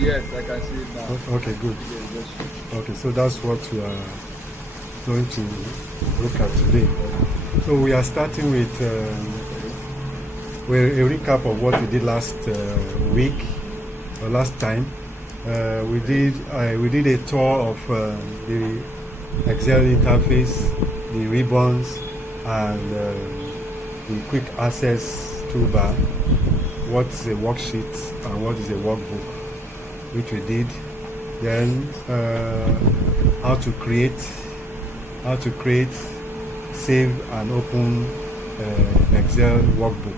Yes, I can see it now. Okay, good. Yeah, Okay, so that's what we are going to look at today. So we are starting with a recap of what we did last week or last time. We did a tour of the Excel interface, the ribbons, and the quick access toolbar. What is a worksheet and what is a workbook, which we did. Then how to create, save and open Excel workbook.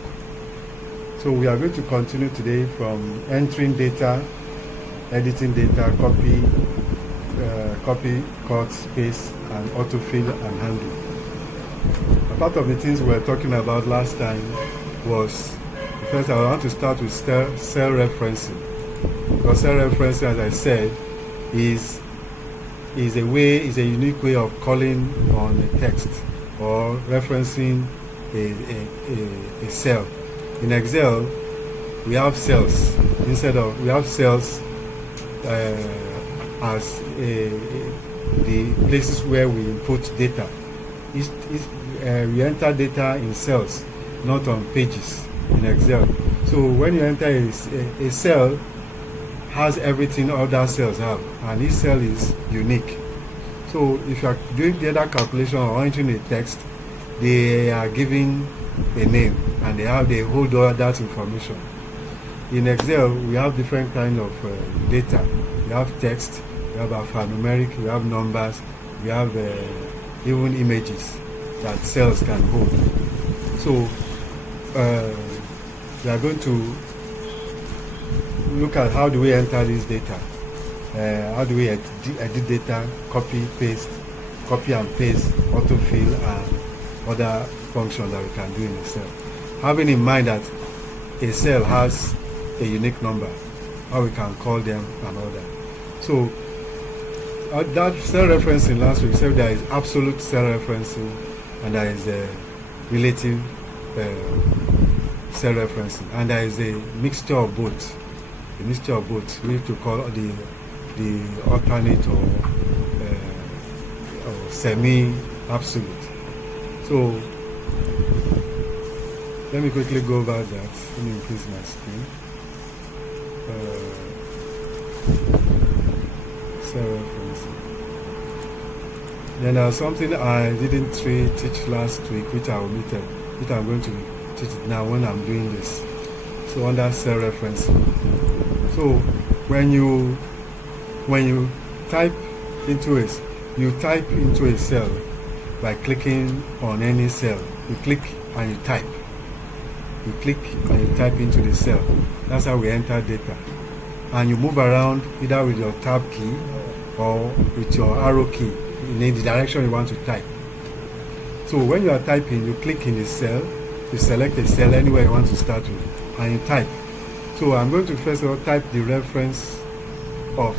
So we are going to continue today from entering data, editing data, copy, cut, paste, and autofill and handle. A part of the things we were talking about last time was, first I want to start with cell referencing. Because cell referencing, as I said, is a unique way of calling on a text or referencing a cell. In Excel, we have cells. We have cells as the places where we input data. We enter data in cells, not on pages in Excel. So when you enter a cell, has everything other cells have, and each cell is unique. So if you are doing data calculation or entering a text, they are giving a name and they hold all that information. In Excel, we have different kind of data. We have text, we have alphanumeric, we have numbers, we have even images that cells can hold. So we are going to look at how do we enter this data. How do we edit data, copy and paste, autofill, and other functions that we can do in a cell. Having in mind that a cell has a unique number, how we can call them and all that. So that cell referencing last week said there is absolute cell referencing and there is a relative cell referencing, and there is a mixture of both. We need to call the alternate or semi-absolute. So let me quickly go over that. Let me increase my screen. Cell referencing. Then there's something I didn't teach last week, which I omitted, which I'm going to teach it now when I'm doing this. So under cell referencing. So when you type into a cell by clicking on any cell. You click and you type. You click and you type into the cell. That's how we enter data. And you move around either with your tab key or with your arrow key in the direction you want to type. So when you are typing, you click in the cell, you select a cell anywhere you want to start with, and you type. So I'm going to first of all type the reference of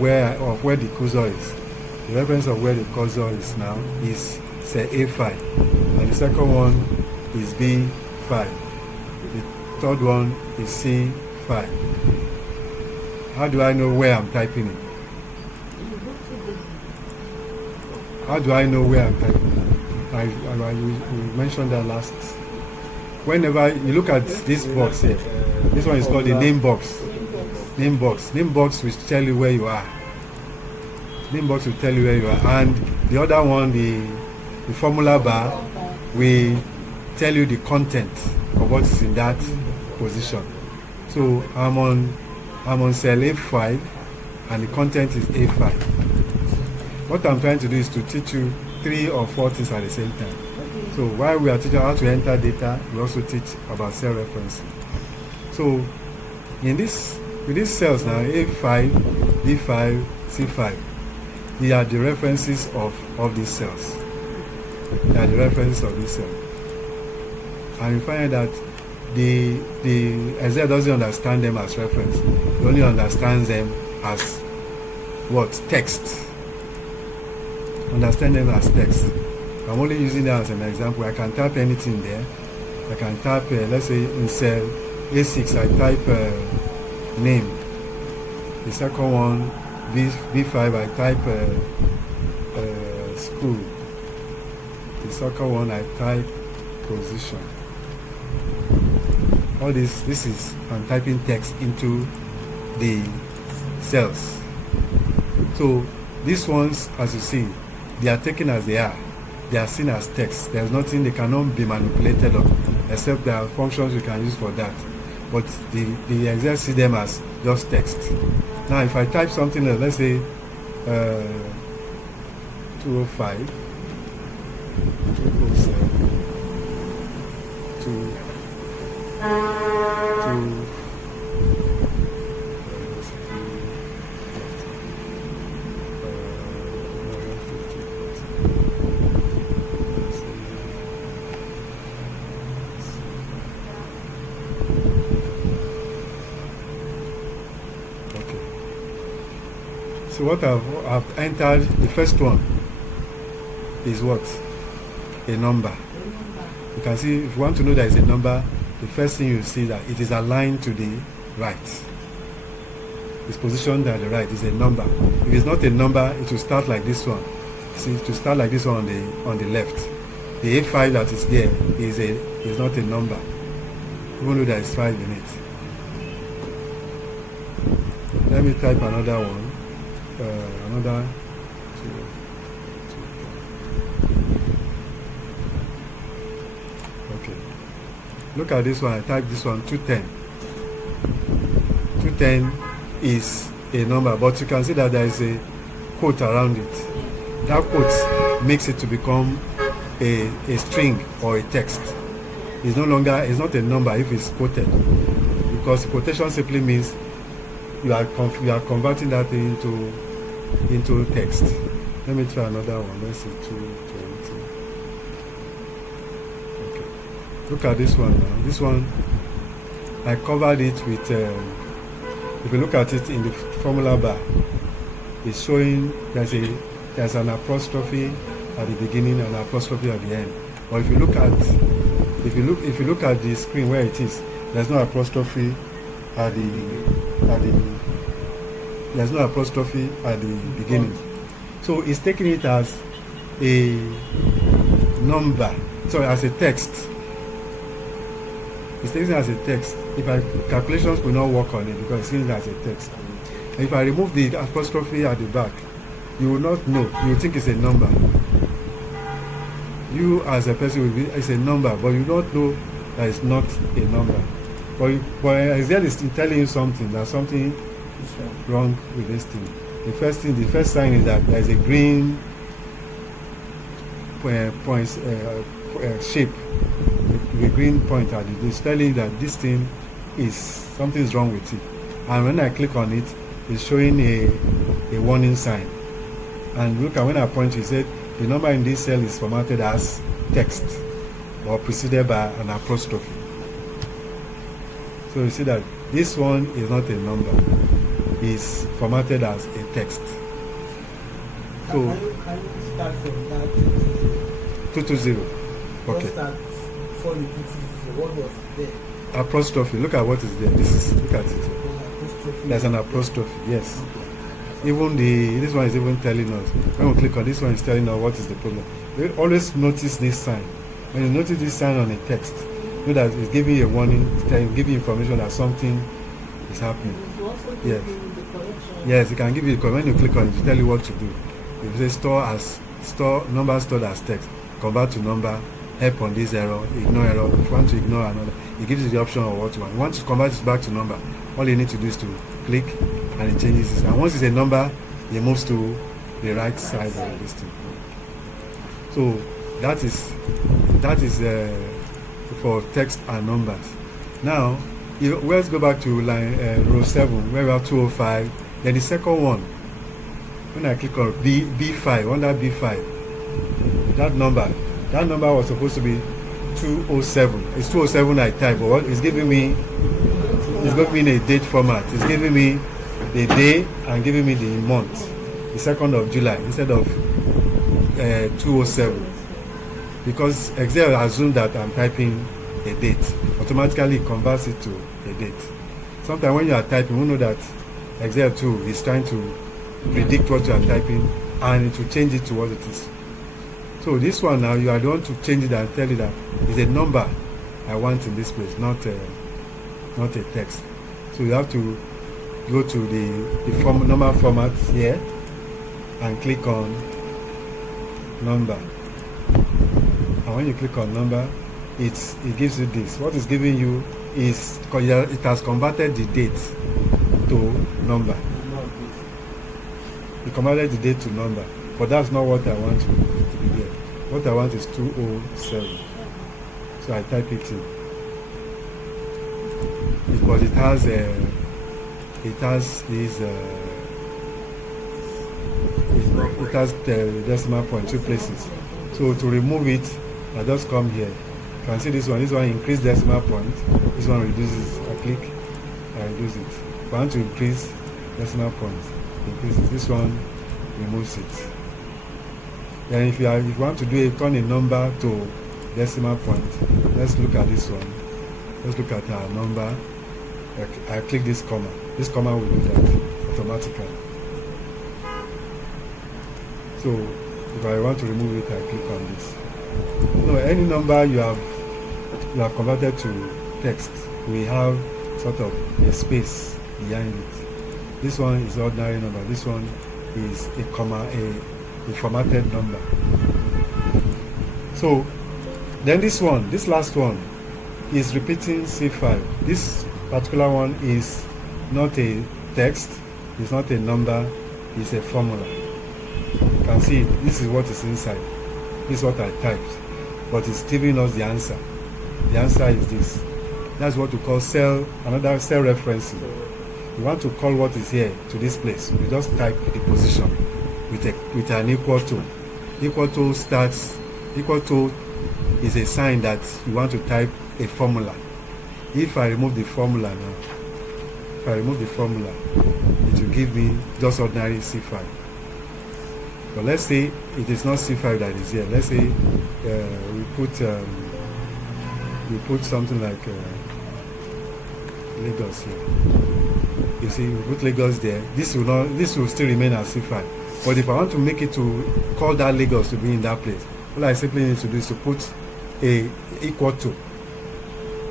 where the cursor is. The reference of where the cursor is now is, say, A5, and the second one is B5. The third one is C5. How do I know where I'm typing it? How do I know where I'm typing it? We mentioned that last. Whenever you look at this box here, this one is called the name box. Name box will tell you where you are. Name box will tell you where you are, and the other one, the formula bar, will tell you the content of what is in that position. So I'm on cell A5, and the content is A5. What I'm trying to do is to teach you 3 or 4 things at the same time. So while we are teaching how to enter data, we also teach about cell referencing. So with these cells now, A5, B5, C5, they are the references of these cells. They are the references of these cells. And you find that the Excel doesn't understand them as reference. It only understands them as what? Text. Understand them as text. I'm only using that as an example. I can type anything there. I can type, let's say in cell A6, I type name. The second one, B5, I type school. The second one, I type position. All this is, I'm typing text into the cells. So these ones, as you see, they are taken as they are. They are seen as text. There's nothing, they cannot be manipulated on, except there are functions you can use for that. But the Excel see them as just text. Now if I type something else, let's say 205, 207, 2, so what I've entered, the first one is what? A number. You can see, if you want to know there is a number, the first thing you see that it is aligned to the right. It's positioned at the right, it's a number. If it's not a number, it will start like this one. See, it will start like this one on the left. The A5 that is there is not a number, even though there is 5 in it. Let me type another one. Another 2. Okay. Look at this one. I type this one 210. 210 is a number, but you can see that there is a quote around it. That quote makes it to become a string or a text. It's no longer, it's not a number if it's quoted, because quotation simply means you are converting that into text. Let me try another one. Let's see, 220. Okay. Look at this one now. This one, I covered it with, if you look at it in the formula bar, it's showing there's an apostrophe at the beginning and an apostrophe at the end. Or if you look at the screen where it is, there's no apostrophe at the beginning. So it's taking it as a number, so as a text. It's taking it as a text. If calculations will not work on it because it's seen as a text. And if I remove the apostrophe at the back, you will not know. You will think it's a number. You as a person will be, it's a number, but you don't know that it's not a number. But Excel is telling you something, there's something wrong with this thing. The first sign is that there is a green shape, the green point at it. It's telling you that this thing is, something's wrong with it. And when I click on it, it's showing a warning sign. And look at when I point, it said the number in this cell is formatted as text or preceded by an apostrophe. So you see that this one is not a number, it's formatted as a text. So can you start from that 220? Okay. Start before you put what was there. Apostrophe. Look at what is there. Look at it. There's an apostrophe. Yes. Even this one is even telling us. When we click on this one, it's telling us what is the problem. We always notice this sign. When you notice this sign on a text, know that it's giving you a warning. It's giving you information that something is happening. Yes. Yes, it can give you. When you click on it, it tell you what to do. If you say number stored as text, convert to number, help on this error, ignore error. If you want to ignore another, it gives you the option of what you want. Once you convert it back to number, all you need to do is to click and it changes it. And once it's a number, it moves to the right side of this thing. So that is for text and numbers. Now, let's go back to line row 7 where we have 205. Then the second one, when I click on B5, under B5, that number was supposed to be 207. It's 207 I type, but what it's giving me, it's giving me in a date format. It's giving me the day and giving me the month, the 2nd of July instead of 207, because Excel assumes that I'm typing a date. Automatically it converts it to a date. Sometimes when you are typing, you know that Excel too is trying to predict what you are typing, and it will change it to what it is. So this one now, you are the one to change it and tell it that it's a number I want in this place, not a text. So you have to go to the normal format here and click on number. And when you click on number, it gives you this. What it's giving you is, it has converted the date to number. It converted the date to number, but that's not what I want to be there. What I want is 207. So I type it in. But it has these it has the decimal point 2 places. So to remove it, I just come here. You can see this one increase decimal point, this one reduces. I click, I reduce it. If I want to increase decimal point, increases. This one removes it. Then if you want to do turn a number to decimal point, let's look at this one. Let's look at our number. I click this comma. This comma will do that automatically. So if I want to remove it, I click on this. No, any number you have converted to text, we have sort of a space behind it. This one is ordinary number. This one is a comma, a formatted number. So then this last one is repeating C5. This particular one is not a text, it's not a number, it's a formula. You can see this is what is inside. This is what I typed, but it's giving us the answer. The answer is this. That's what we call another cell referencing. You want to call what is here to this place, you just type the position with an equal to. Equal to is a sign that you want to type a formula. If I remove the formula now, it will give me just ordinary C5. But let's say it is not C5 that is here. Let's say we put something like Lagos here. You see, we put Lagos there. This will still remain as C5. But if I want to make it to call that Lagos to be in that place, all I simply need to do is to put a equal to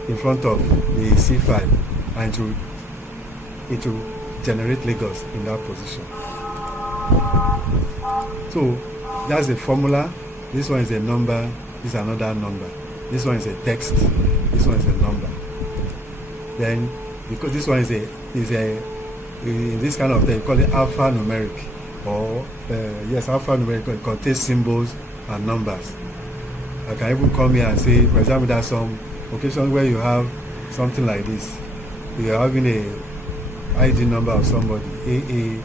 in front of the C5, and it will generate Lagos in that position. So that's a formula. This one is a number. This is another number. This one is a text. This one is a number. Then because this one is a in this kind of thing, you call it alphanumeric, or alphanumeric. It contains symbols and numbers. I can even come here and say, for example, there's some occasions where you have something like this. You are having a ID number of somebody, AA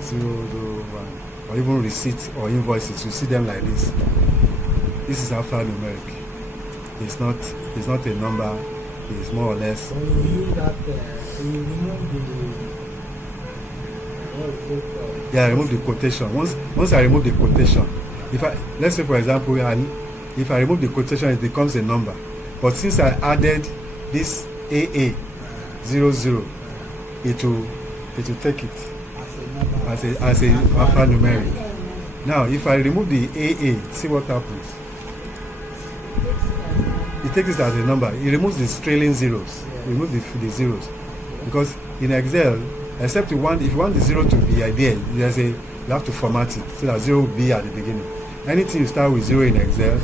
001, or even receipts or invoices. You see them like this. This is alphanumeric. It's not a number. It's more or less. When you use that, you remove the I remove the quotation. Once I remove the quotation, let's say for example, if I remove the quotation, it becomes a number. But since I added this AA 00, it will take it as a alphanumeric. Now, if I remove the AA, see what happens. It takes it as a number. It removes the trailing zeros. Remove the zeros, because in Excel, except if you want the zero to be there, you have to format it so that zero will be at the beginning. Anything you start with zero in Excel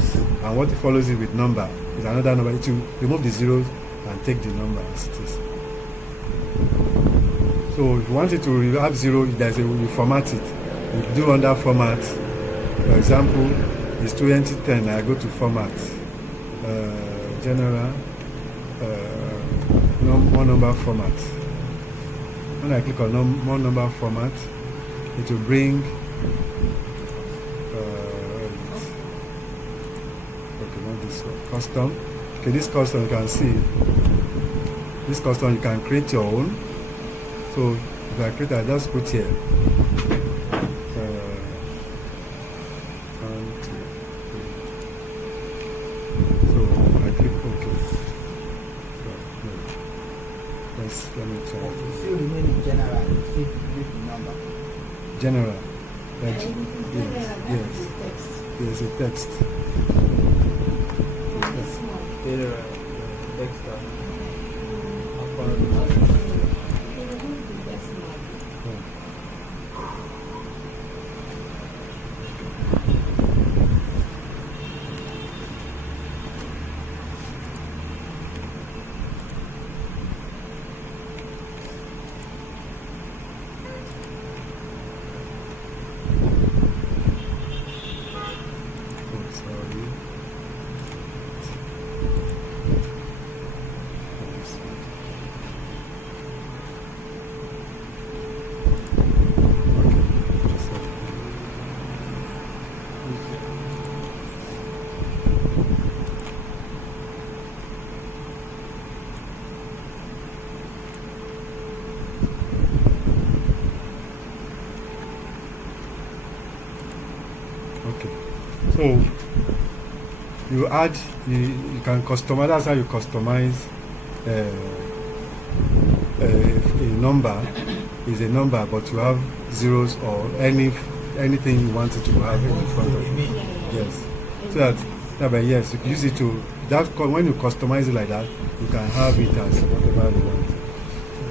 and what follows it with number is another number, it will remove the zeros and take the number as it is. So if you want it to have zero, you format it. You do under format. For example, it's 2010. I go to format, general, more number format. When I click on more number format, it will bring not this one, custom. Okay, this custom, you can see this custom, you can create your own. So if I create, I just put here so I click OK. Let me try. still remain in general. General. Like, General, yes, that yes. is the text. There's a text. This one. General. Text. Remove the decimal. Oh, sorry. Okay, so you add, you can customize. That's how you customize a number. Is a number, but you have zeros or anything you want it to have in front of it. Yes, so but yes, you can use it to when you customize it like that, you can have it as whatever you want.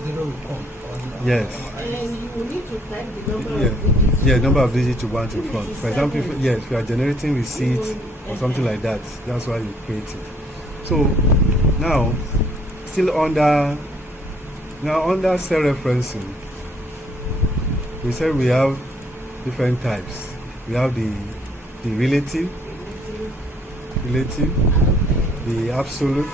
Zero will come. Yes. And you will need to type the number Yeah, of digits. yeah, number of digits you want in front. For example, if you are generating receipts or something like that, that's why you create it. So now, still under cell referencing, we said we have different types. We have the relative, the absolute,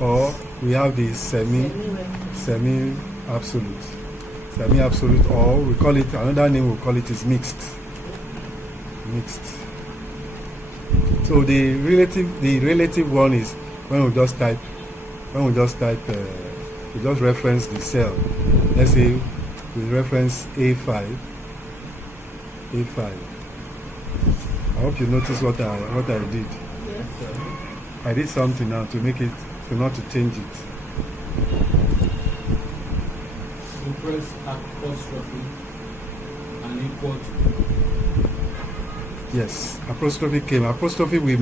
or we have the semi-absolute, or we call it another name. We call it is mixed. So the relative one is when we just reference the cell. Let's say we reference A5. I hope you notice what I did. Yes. I did something now to make it, not to change it. You press apostrophe and equal to. Yes, apostrophe came. Apostrophe will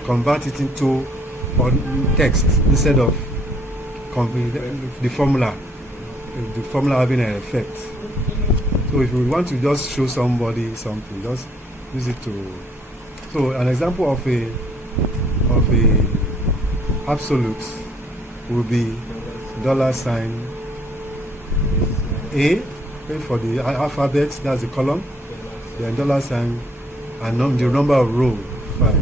convert it into text instead of the formula having an effect. So if you want to just show somebody something, just use it to. So an example of a absolute will be $sign A for the alphabet, that's the column, then $sign and the number of row 5.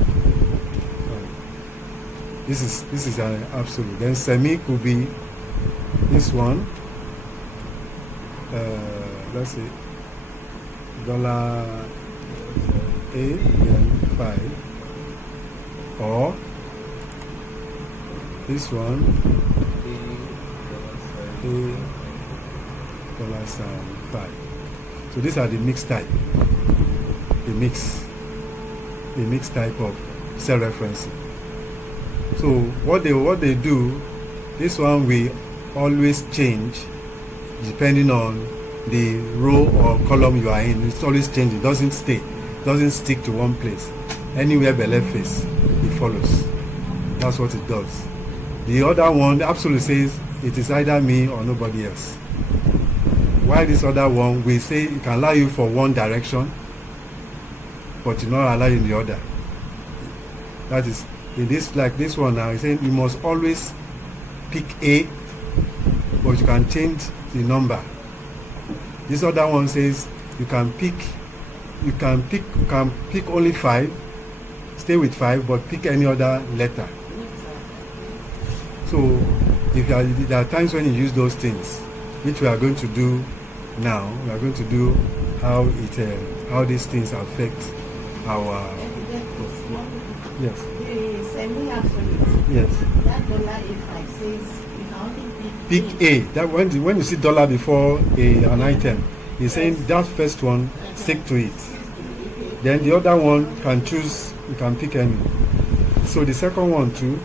This is an absolute. Then semi could be this one. Let's say $A then 5, or this one $5. So these are the mixed type. The mixed type of cell referencing. So what they do, this one we always change depending on the row or column you are in. It's always changing, doesn't stick to one place. Anywhere below face, it follows. That's what it does. The other one, the absolute, says it is either me or nobody else. While this other one, we say it can allow you for one direction, but it not allow you in the other. That is, in this, like this one now, it's saying you must always pick A, but you can change the number. This other one says you can pick only 5, stay with 5, but pick any other letter. So if there are times when you use those things, which we are going to do now. We are going to do how these things affect our. Yes. The semi-absolute. Yes. That $A5 says you can only Pick A. That when you see dollar before an item, he's saying that first one, stick to it. Then the other one can choose. You can pick any. So the second one too.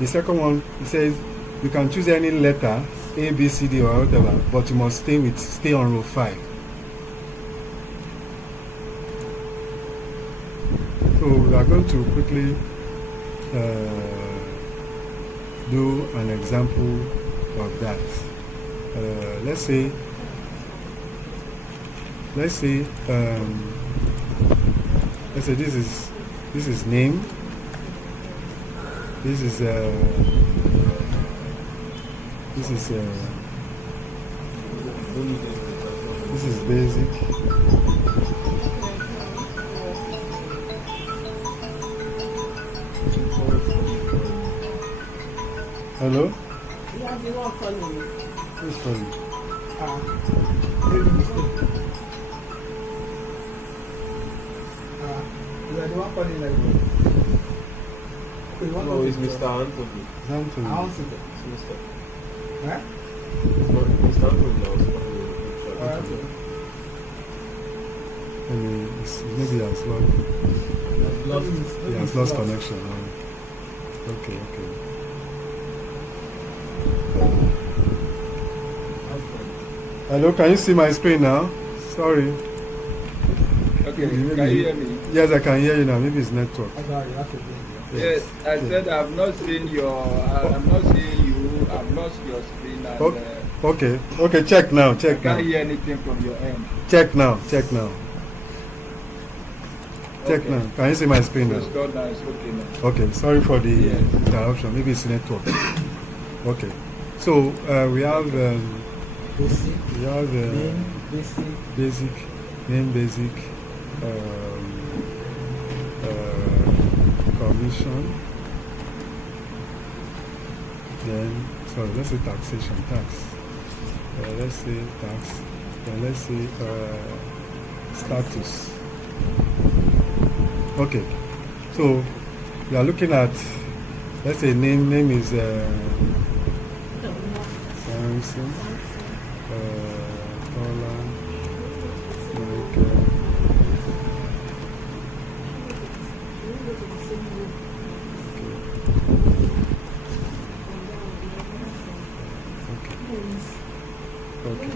The second one, it says You can choose any letter, A, B, C, D, or whatever, but you must stay on row 5. So we are going to quickly do an example of that. Let's say this is name. This is basic. Hello? You have the one calling me. Who's calling? Maybe mistake. You are the one calling like that. Okay, you want No, to it's Mr. Anthony. Anthony. I want to go. It's Mr. Huh? Mr. Anthony that was calling. Okay. Maybe he has lost connection. Okay. Hello, can you see my screen now? Sorry. Okay, can you hear me? Yes, I can hear you now. Maybe it's network. I'm sorry, you have to do it. Yes, I said I'm not seeing you. I've lost your screen. And, Okay, check now. I can't hear anything from your end. Check now. Okay. Now. Can you see my screen now? It's not nice. Okay, now. Okay, sorry for the Yes. interruption. Maybe it's network. Okay, so we have Basic, name, basic. basic, commission. Then, sorry, let's say taxation, tax. Let's say tax. Then let's say status. Okay, so we are looking at, let's say name is Samson, Paula, Michael. Okay.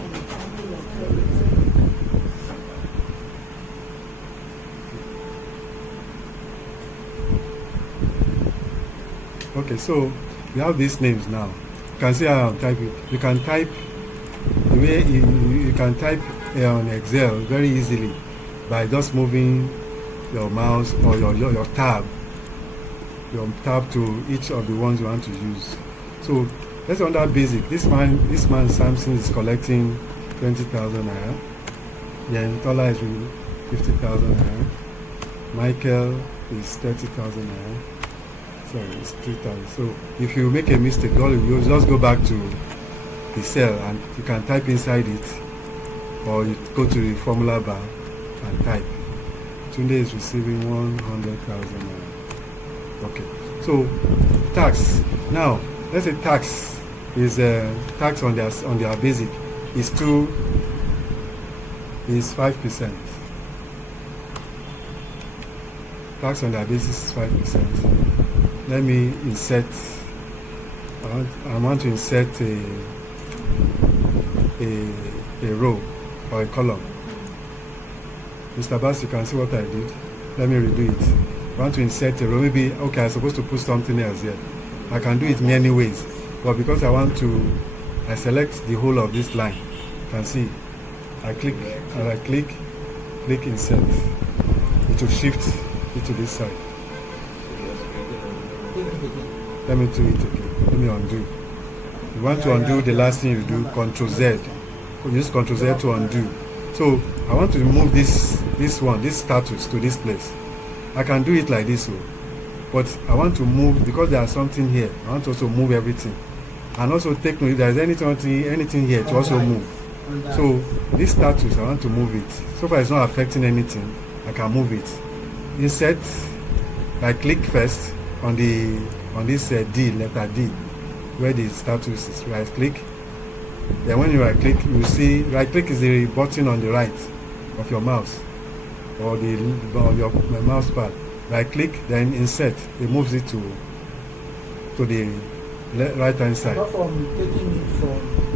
Okay, so we have these names now. You can see how I'm typing. You can type the way you can type on Excel very easily by just moving your mouse or your tab to each of the ones you want to use. So let's under basic. This man Samson is collecting 20,000 naira. Then Tola is 50,000 naira. Michael is 30,000 naira. Sorry, it's 3,000. So if you make a mistake, you just go back to the cell and you can type inside it, or you go to the formula bar and type. Tunde is receiving 100,000 naira. Okay. So tax. Now let's say tax is tax on their basic is 5%. Tax on their basis is 5%. Let me insert. I want to insert a row or a column. Mr. Bass, you can see what I did. Let me redo it. I want to insert a row. Maybe okay, I'm supposed to put something else here. I can do it many ways, but because I select the whole of this line. You can see. I click and I click insert. It will shift it to this side. Let me do it again. Let me undo. You want to undo the last thing you do, Ctrl Z. Use Ctrl Z to undo. So I want to move this status to this place. I can do it like this way, but I want to move because there's something here. I want to also move everything, and also take note if there's anything here to also move. So this status, I want to move it. So far it's not affecting anything. I can move it. Insert. I click first on this D, letter D, where the status is. Right click. Then when you right click, you see right click is the button on the right of your mouse or your mouse pad. Right click, then insert. It moves it to the right hand side. Apart from taking it from the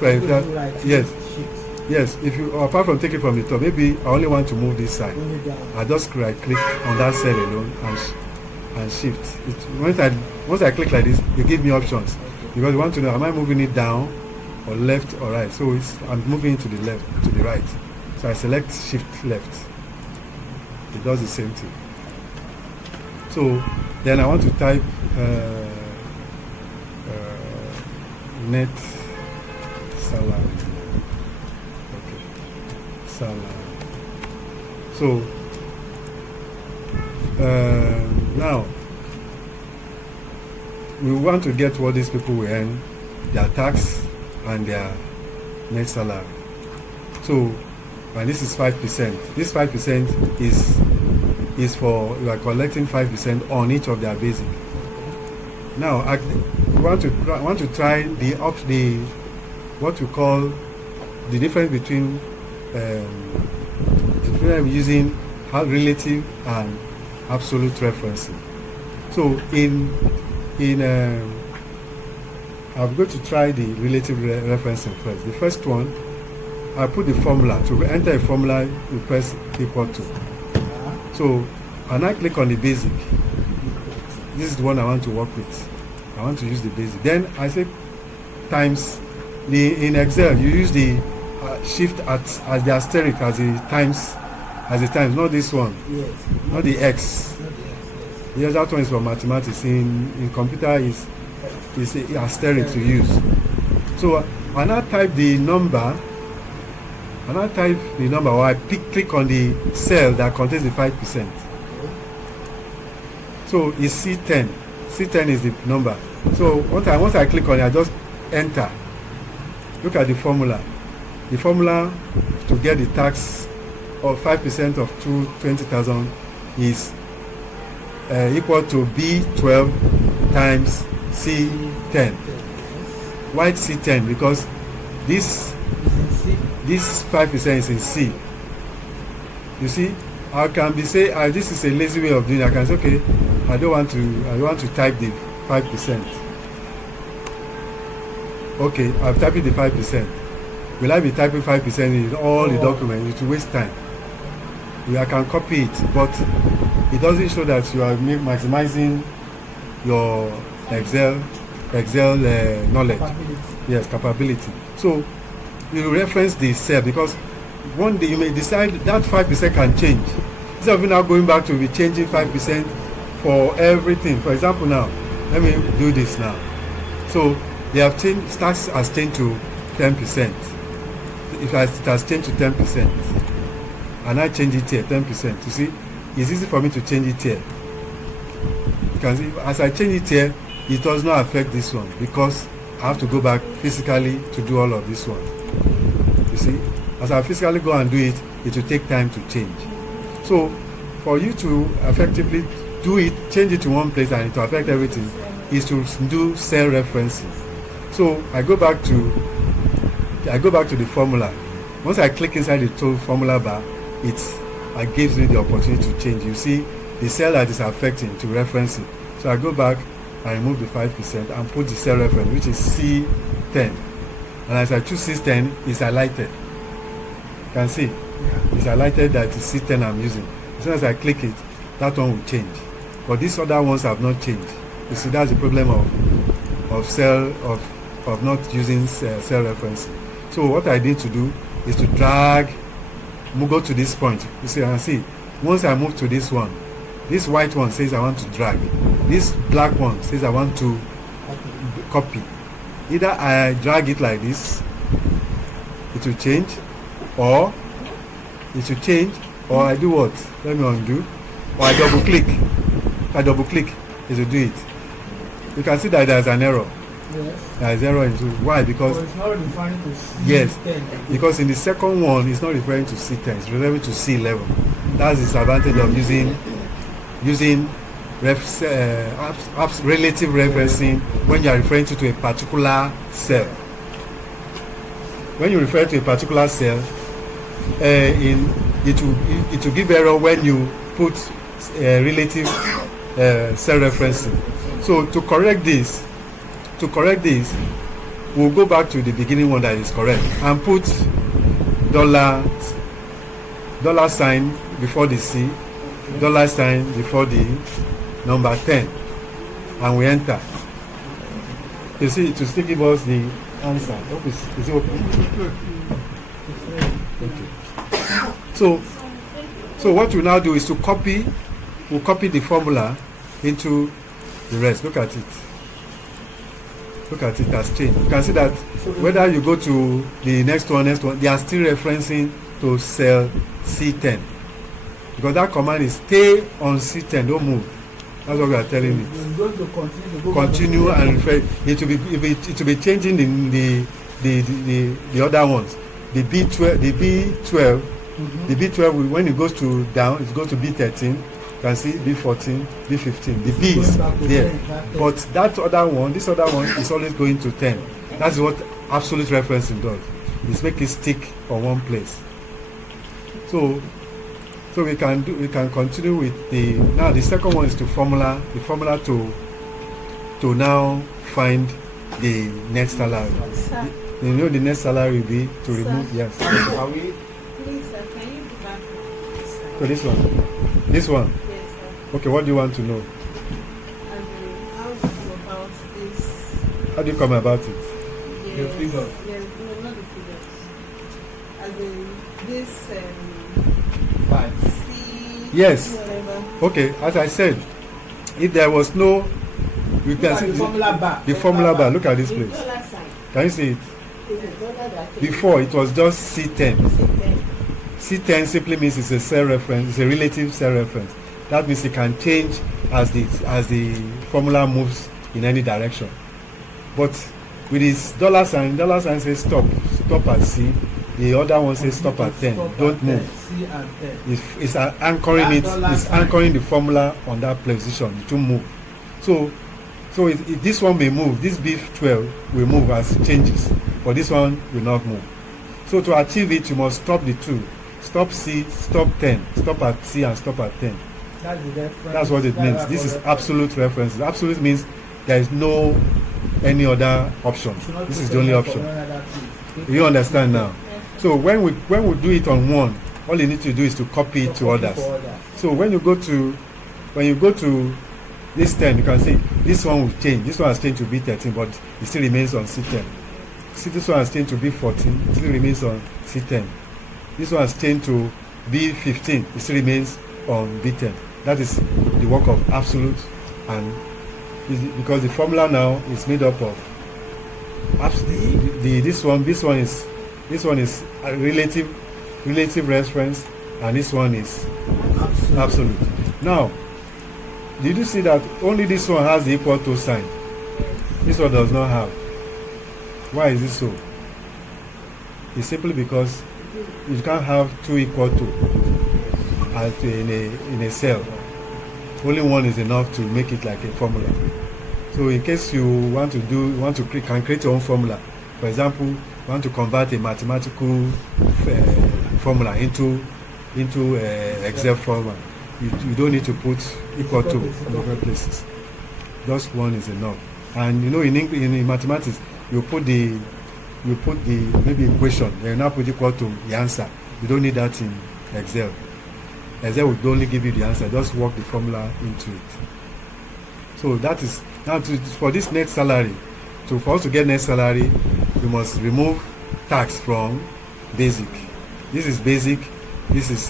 Right, yes. Yes, if you apart from taking from the top, maybe I only want to move this side. I just right click on that cell alone and shift. Once I click like this, you give me options because you want to know am I moving it down or left or right. So I'm moving it to the left, to the right. So I select shift left. It does the same thing. So then I want to type net salary. Salary. So now we want to get what these people will earn, their tax and their net salary. So, and this is 5%. This 5% is for you are collecting 5% on each of their basic. Now I want to try the what we call the difference between using relative and absolute referencing. So I'm going to try the relative referencing first. The first one, I put the formula. To enter a formula, you press equal to. So, and I click on the basic. This is the one I want to work with. I want to use the basic. Then I say times. In Excel, you use the shift as the asterisk as the times, not this one. Yes. Not the X. Yes, that one is for mathematics. In computer is the asterisk to use. So I now type the number. Or I click on the cell that contains the 5%. So it's C10. C10 is the number. So once I click on it, I just enter. Look at the formula. The formula to get the tax of 5% of 20,000 is equal to B12 times C10. Why C10? Because this 5% is in C. You see, I can be say this is a lazy way of doing it. I can say, okay, I want to type the 5%. Okay, I've typed the 5%. Will I be typing 5% in all the documents? It will waste time. I can copy it, but it doesn't show that you are maximizing your Excel knowledge. Capability. Yes, capability. So you reference the cell because one day you may decide that 5% can change. Instead of now going back to be changing 5% for everything. For example, now let me do this now. So they have changed, tax has changed to 10%. If it has changed to 10%, and I change it here 10%, you see, it's easy for me to change it here. You can see as I change it here, it does not affect this one because I have to go back physically to do all of this one. You see, as I physically go and do it, it will take time to change. So for you to effectively do it, change it to one place and it will affect everything, is to do cell referencing. So I go back to the formula. Once I click inside the formula bar, it gives me the opportunity to change. You see the cell that is affecting to reference it. So I go back and remove the 5% and put the cell reference, which is C10. And as I choose C10, it's highlighted. You can see it's highlighted that it's C10 I'm using. As soon as I click it, that one will change. But these other ones have not changed. You see, that's the problem of not using cell referencing. So what I need to do is to drag, go to this point. You see, and see, once I move to this one, this white one says I want to drag. This black one says I want to copy. Either I drag it like this, it will change, or I do what? Let me undo. Or I double click. If I double click, it will do it. You can see that there's an error. Yes. There is error into why? Because it's not referring to C10. Yes, because in the second one, it's not referring to C10, it's referring to C11. That's the disadvantage of using relative referencing when you are referring to a particular cell. When you refer to a particular cell, it will give error when you put relative cell referencing. So to correct this, to correct this, we'll go back to the beginning one that is correct and put dollar sign before the C, dollar sign before the number 10, and we enter. You see, it will still give us the answer. Hope is it open? Okay. So what we now do is to copy. We'll copy the formula into the rest. Look at it. Look at it has changed. You can see that whether you go to the next one, they are still referencing to cell C10. Because that command is stay on C10, don't move. That's what we are telling it. It's going to continue to go Continue and refer. It will be changing in the other ones. The B12, the B12 when it goes to down, it goes to B13. You can see B14, B15. The B is there, but that other one, this other one is always going to 10. That's what absolute referencing does. It's make it stick on one place. So we can continue with the second one is the formula to now find the net salary. Sir, You know the net salary will be to Sir. remove, yes. Are we? please, sir, can you go back to this side? So this one. This one. Yes, sir. Okay, what do you want to know? And how do you go about this? How do you come about it? Yes, The figures. Yes, no, not the figures. As in this Fine. C. Yes. Whatever. Okay, as I said, if there was no, you can see the formula bar. the formula bar. Look at this The place. dollar sign Can you see it? is a dollar that Before it was just C10. C10. C10 simply means it's a cell reference, it's a relative cell reference. That means it can change as the formula moves in any direction. But with this dollar sign says stop at C. The other one says stop at 10. Don't move. C and 10. It's anchoring it. It's anchoring the formula on that position to move. So this one may move. This B12 will move as it changes, but this one will not move. So to achieve it, you must stop the two. Stop C, stop 10. Stop at C and stop at 10. That's the reference. That's what it means. This is absolute reference. Absolute means there is no any other option. This is the only option. You understand now? So when we do it on one, all you need to do is to copy it to others. So when you go to this 10, you can see this one will change. This one has changed to B13, but it still remains on C10. See, this one has changed to B14, it still remains on C10. This one has changed to B15, it still remains on B10. That is the work of absolute, and because the formula now is made up of this one is a relative reference, and this one is absolute. Now, did you see that only this one has the equal to sign? This one does not have. Why is it so? It's simply because you can't have two equal to in a cell. Only one is enough to make it like a formula. So in case you can create your own formula. For example, you want to convert a mathematical formula into Excel formula. You don't need to put equal to in different places. Just one is enough. And you know, in mathematics, you put the maybe equation, then you now put equal to the answer. You don't need that in Excel. Excel will only give you the answer. Just work the formula into it. So that is now for this net salary. So for us to get net salary, we must remove tax from basic. This is basic. This is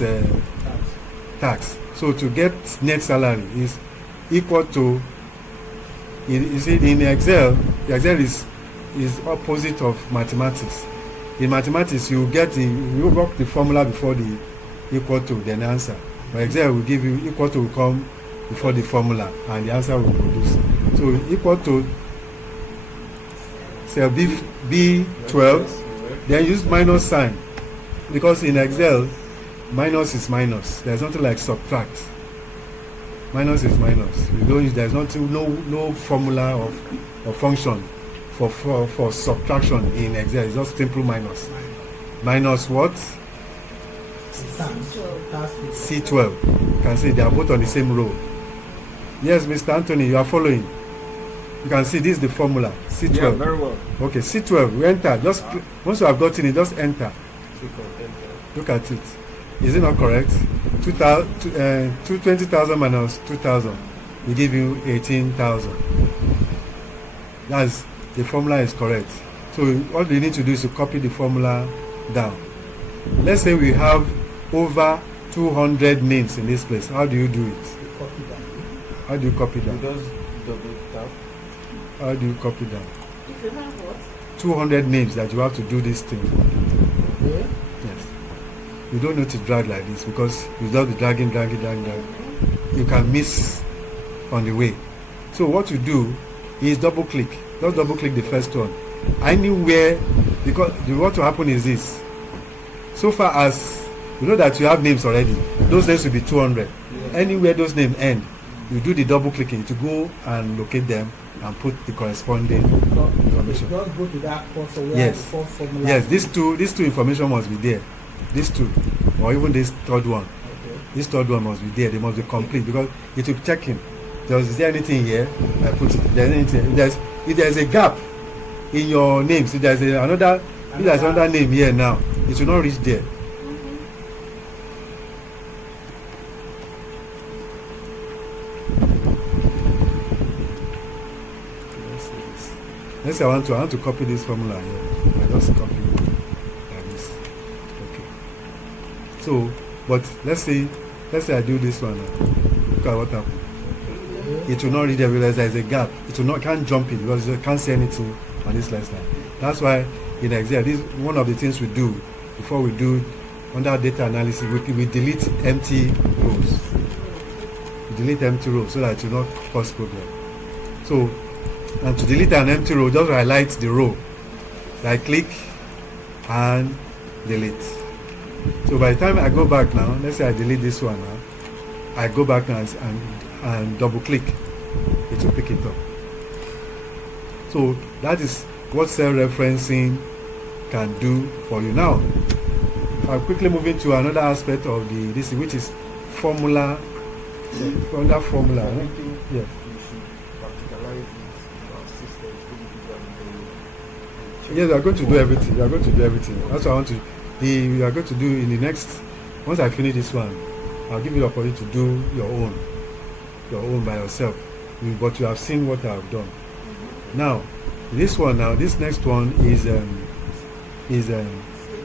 tax. So to get net salary is equal to. You see, in Excel, Excel is opposite of mathematics. In mathematics, you work the formula before the equal to, then answer. But Excel will give you equal to will come before the formula, and the answer will produce. So equal to cell B12, then use minus sign, because in Excel, minus is minus. There's nothing like subtract. Minus is minus. There's no formula or function for subtraction in Excel. It's just simple minus. Minus what? C12. You can see they are both on the same row. Yes, Mr. Anthony, you are following. You can see this is the formula C12. Yeah, very well. Okay, C12. We enter. Just once you have gotten it, just enter. Click on enter. Look at it. Is it not correct? 20,000 minus 2,000 will give you 18,000. That's the formula is correct. So what you need to do is to copy the formula down. Let's say we have over 200 names in this place. How do you do it? You copy that. How do you copy You down? just double tap. How do you copy down? If you have what? 200 names that you have to do this thing. Yeah. Yes. You don't need to drag like this because you just be dragging. You can miss on the way. So what you do is double click. Just double click the first one. Anywhere, because what will happen is this. So far as you know that you have names already, those names will be 200. Yeah. Anywhere those names end, you do the double clicking to go and locate them and put the corresponding information. Just go to that course where Yes. the four formula. Yes, these two information must be there. These two, or even this third one. Okay. This third one must be there. They must be complete because it will check him. Is there anything here? I put it. If there's a gap in your names, if there's another name here now, it will not reach there. Let's say I want to copy this formula here. I just copy it like this. Okay. So, but let's say I do this one now. Look at what happened. It will not read there because there is a gap. It will not can't jump it because you can't see anything on this last line. That's why in Excel, this is one of the things we do before we do under data analysis. We delete empty rows. We delete empty rows so that it will not cause problem. So, and to delete an empty row, just highlight the row. I click and delete. So by the time I go back now, let's say I delete this one now, I go back now and double click, it will pick it up. So that is what cell referencing can do for you. Now, I'll quickly move into another aspect of this, which is formula. Under formula, I right? think Yeah. you should practicalize it in our systems. Yes, we are going to do everything. We are going to do everything. That's what I want to. We are going to do in the next. Once I finish this one, I'll give you the opportunity to do your own by yourself. But you have seen what I have done. Now, this one now, this next one is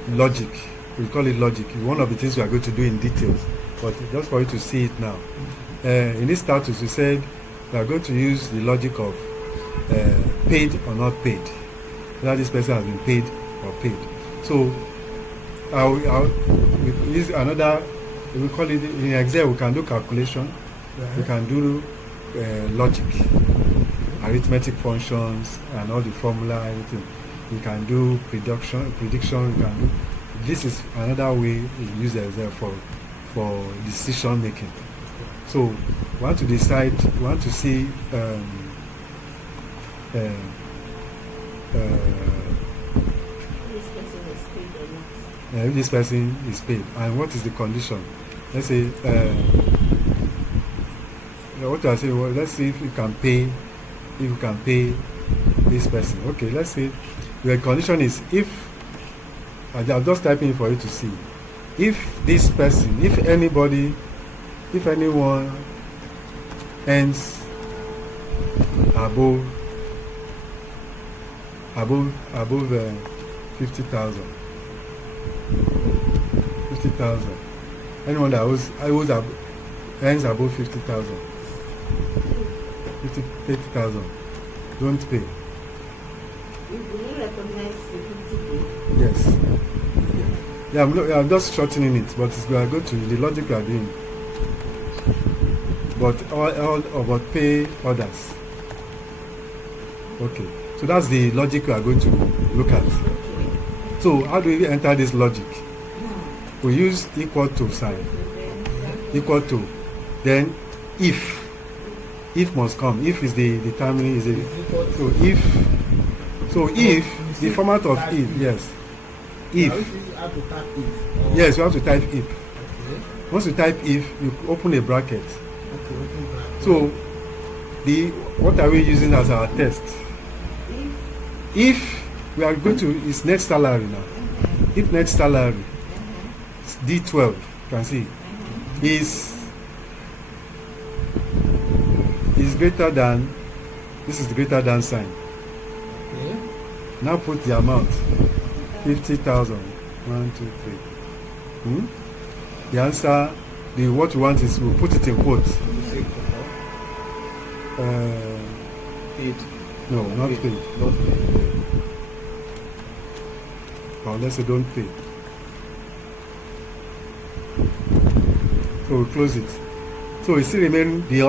logic. We call it logic. One of the things we are going to do in details, but just for you to see it now. In this status, we said we are going to use the logic of paid or not paid. Whether this person has been paid or paid. So, we use another. We call it in Excel. We can do calculation. We can do logic, arithmetic functions, and all the formula, everything. We can do prediction. We can do. This is another way we use Excel for decision making. So, we want to decide. We want to see. If this person is paid, and what is the condition? Let's say, what do I say? Well, let's see if you can pay this person. Okay, let's say the condition is if I'm just typing for you to see if this person, if anyone earns above 50,000. Anyone that earns above 50,000, 80,000, don't pay. You recognize the 50K? Yes. Yeah, I'm just shortening it, but we are going to the logic we are doing. But all about pay others. Okay, so that's the logic we are going to look at. So how do we enter this logic? We use equal to sign. Equal to. Then if must come. If is the determining is a if the format of if, yes. If. Yes, you have to type if. Okay. Once you type if, you open a bracket. Okay, open bracket. So what are we using as our test? If we are going to, it's net salary now. If net salary is D12, you can see, is greater than, this is the greater than sign. Okay. Now put the amount, 50,000. 1, 2, 3. The answer, what we want is, we'll put it in quotes. Paid. No, not paid. Not paid. Or let's say don't pay. So we close it. So we still remain the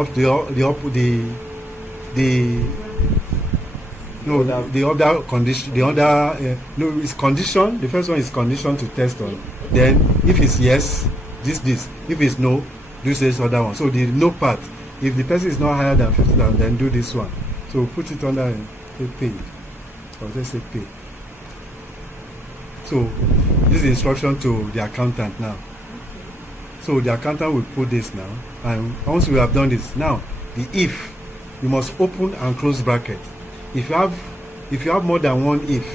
other condition. The other no, it's condition. The first one is condition to test on. Then if it's yes, this. If it's no, do this other one. So the no part. If the person is not higher than 50,000, then do this one. So put it under pay, or let's say pay. So this is the instruction to the accountant now. So the accountant will put this now, and once we have done this, now the if, you must open and close bracket. If you have more than one if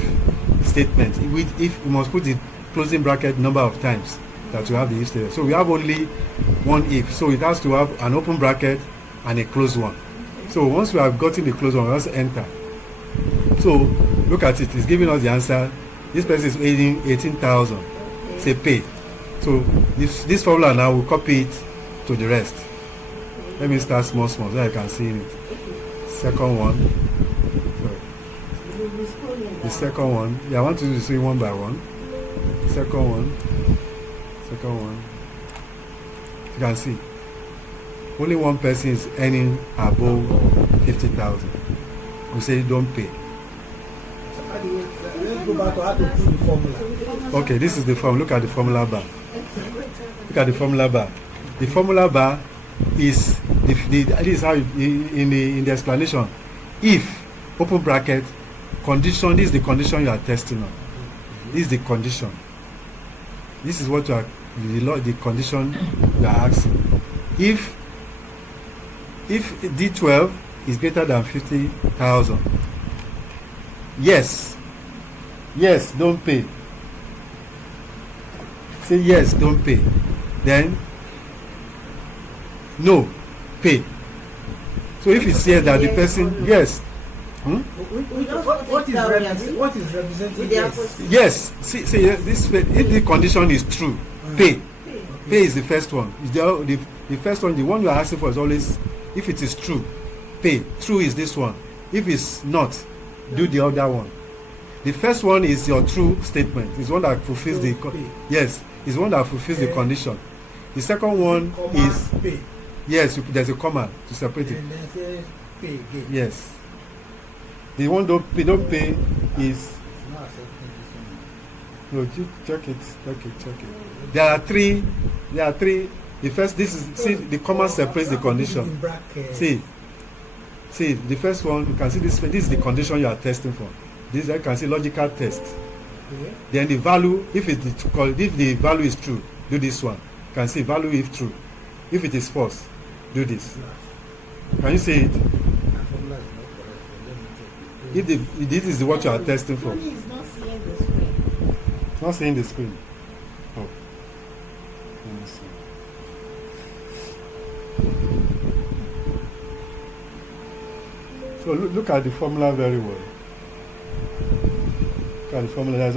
statement, if you must put the closing bracket number of times that you have the if statement. So we have only one if, so it has to have an open bracket and a closed one. So once we have gotten the closed one, we just enter. So look at it, it's giving us the answer. This person is earning 18,000. Say pay. So this formula now will copy it to the rest. Let me start small so I can see it. Second one. The second one. Yeah, I want to see one by one. Second one. You can see. Only one person is earning above 50,000. We say don't pay. Let's go back to how to put the formula. Okay, this is the form. Look at the formula bar. Look at the formula bar. The formula bar is this is how in the explanation. If open bracket condition, this is the condition you are testing on. This is the condition. This is what you are the condition you are asking. If D12 is greater than 50,000, yes, don't pay. Say yes, don't pay. Then no, pay. So if it's yes that the person yes. What is representing yes? Yes. See this. If the condition is true, pay. Pay is the first one. The first one, the one you are asking for is always, if it is true, pay. True is this one. If it's not, do the other one. The first one is your true statement. It's one that fulfills the yes. It's one that fulfills the condition. The second one is pay. Yes. There's a comma to separate it. And then say pay again. Yes. The one don't pay is Not accepting this one. no. You check it. There are three. The first, this is, see, the comma separates the condition. See, the first one, you can see this is the condition you are testing for. This you can see logical test. Okay. Then the value, if the value is true, do this one. You can see value if true. If it is false, do this. Can you see it? Formula is not correct. Let me check. If this is what you are testing for. Tony is not seeing the screen. It's not seeing the screen. Oh. Let me see. So look at the formula very well. Look at the formula.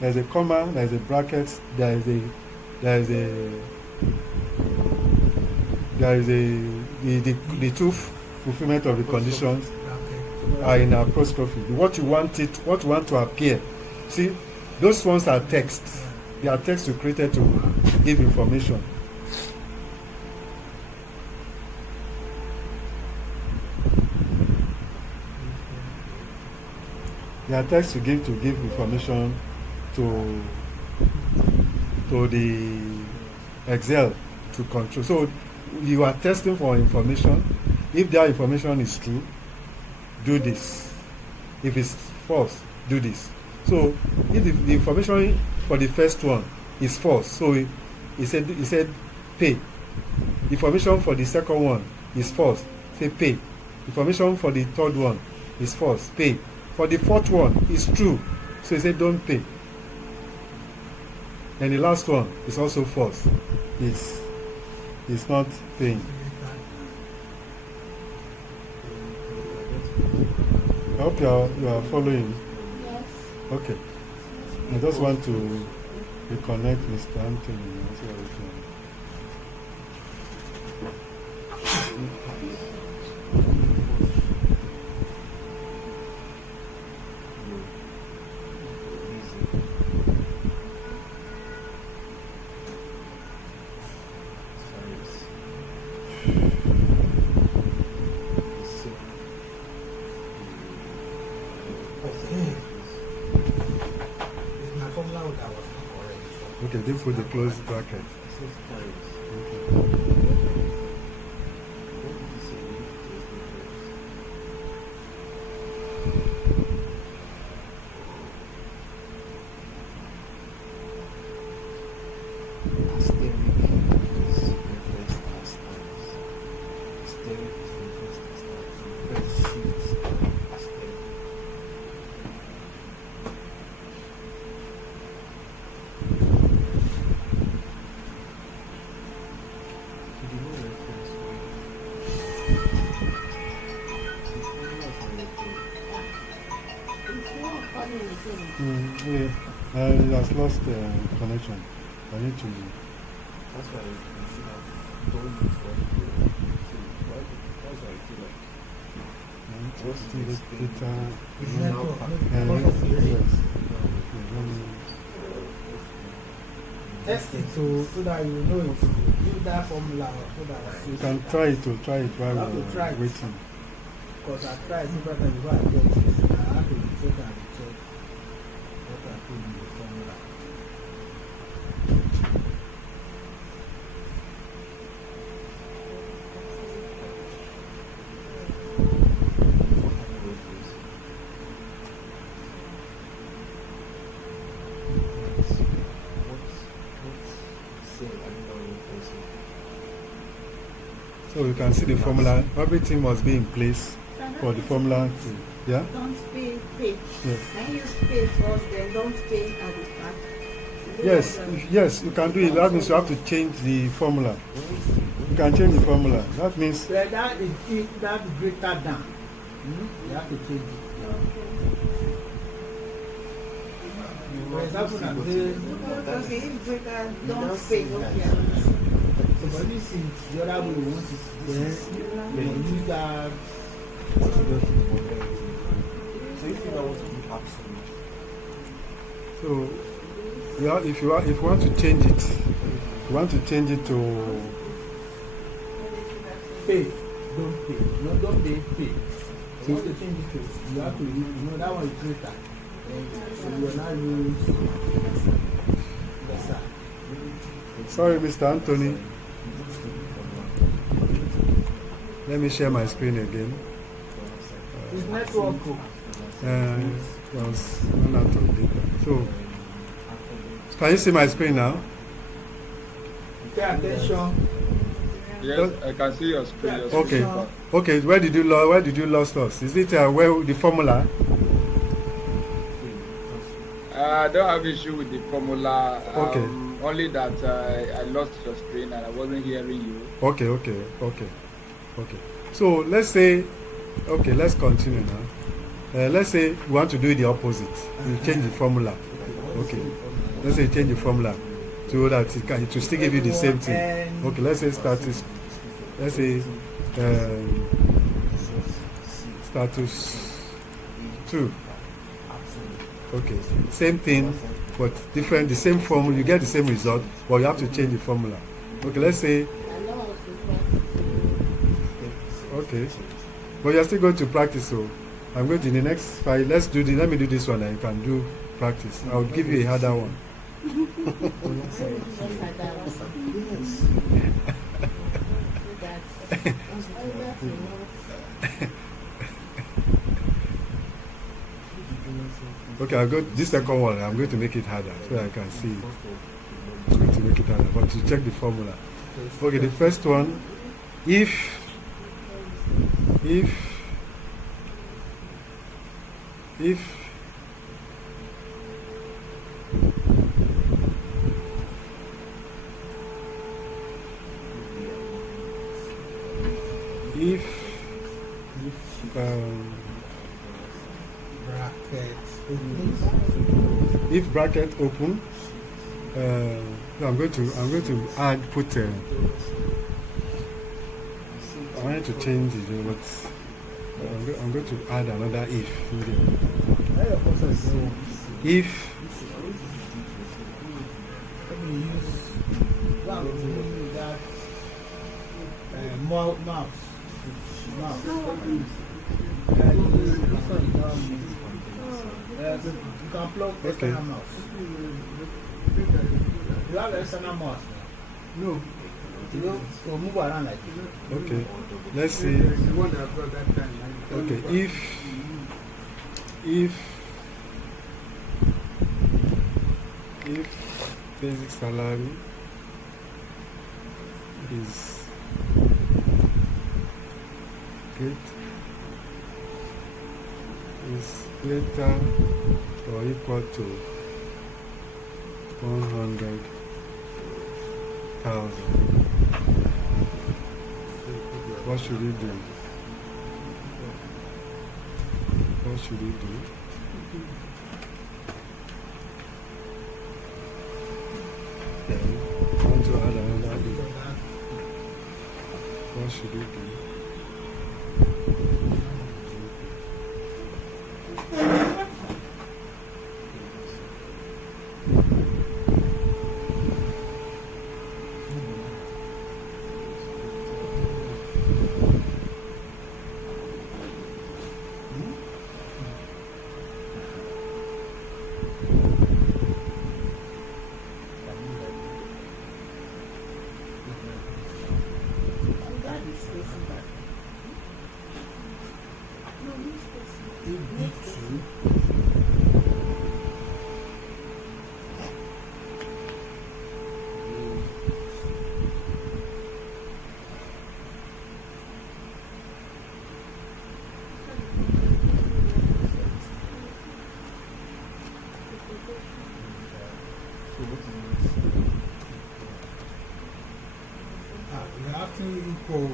There's a comma, there's a bracket, there is the two fulfillment of the conditions are in apostrophe. What you want to appear. See, those ones are text. They are text you created to give information. They are text you give information to the Excel to control. So you are testing for information. If that information is true, do this. If it's false, do this. So if the information for the first one is false, so he said pay. The information for the second one is false, say pay. Information for the third one is false, pay. For the fourth one is true, so he said don't pay. And the last one is also false. It's not paying. I hope you are following. Yes. Okay. I just want to reconnect Mr. Anthony. and see how we can- My formula that was not correct. Okay, they put the closed bracket. Yeah, it has lost connection. I need to. That's why you should have told me to that's why I feel like What's the data? It's now network. pack- Because of the rate. Yes. Test it so that you know if you use that formula so that You can try it while You have to try we're it. waiting. because I tried several times before I get it. I have to check what I put in the formula. So you can see the formula. Everything must be in place for the formula to, yeah? Don't pay. Yes. Can you use pay first, then don't pay at the back? Yes, yes, you can do it. That means you have to change the formula. You can change the formula. That means, So that is that greater than. You have to change it. For example, I'm saying, Because if greater, don't pay. Okay. so for this is the other way we want it, then you use that. So if you don't want to be absolute, so yeah, if you want to change it, you want to change it to Pay, don't pay. No, don't pay, pay. You want to change it to, you have to use, that one is greater. So you are now use lesser. sorry, Mr. Anthony. Let me share my screen again. It's network. Was run out of data. So, can you see my screen now? Pay attention. Yes, I can see your screen. Okay. Okay. Where did you lost us? Is it where the formula? I don't have issue with the formula. Okay. Only that I lost your screen and I wasn't hearing you. Okay. So let's say, okay, let's continue now. Let's say we want to do the opposite. You change the formula. Okay. Let's say you change the formula so that it will still give you the same thing. Okay. Let's say status. Let's say status 2. Okay. Same thing, but different. The same formula. You get the same result, but you have to change the formula. Okay. Let's say. Okay. But you're still going to practice, so I'm going to the next 5. Let me do this one and you can do practice. I'll give you a harder one. Okay, I'll go this second one. I'm going to make it harder so I can see. I'm going to make it harder, but to check the formula. Okay, the first one, if if brackets open. if bracket open, I'm going to add put. I wanted to change it, but I'm going to add another if in there. If Let me use that mouse. You can plug external mouse. You have external mouse now. No. You know, so move around like this. okay, let's see. The one that I brought that time. Okay, if basic salary is greater or equal to 100,000, what should we do? What should we do? Then I want to add another if. What should we do? You have to equal.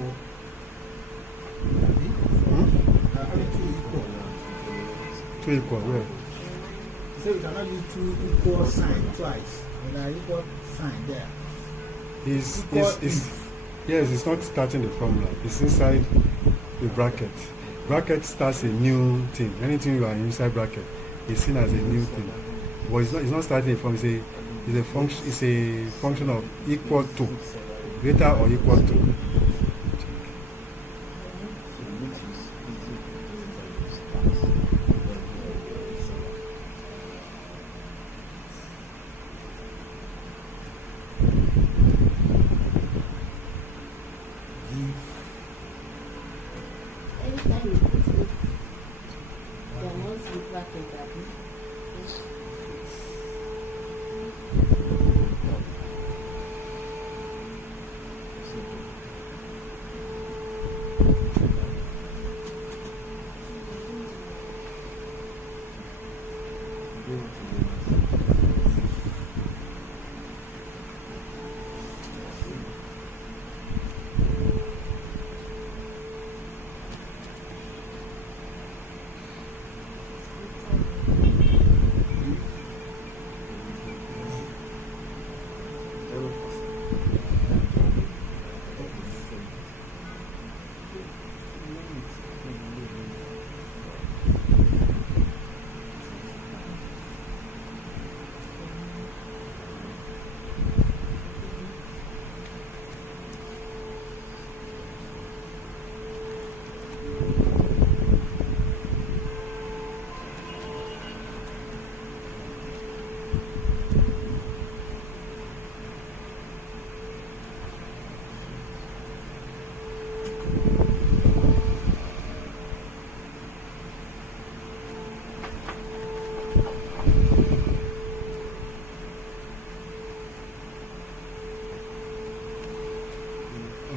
Two equal, where? So you cannot use two equal sign twice. There are equal sign there. Yes, it's not starting the formula. It's inside the bracket. Bracket starts a new thing. Anything you are inside bracket is seen as a new thing. But it's not starting a formula. It's a function of equal to, greater or equal to. Anytime you put it, there must be bracket at it.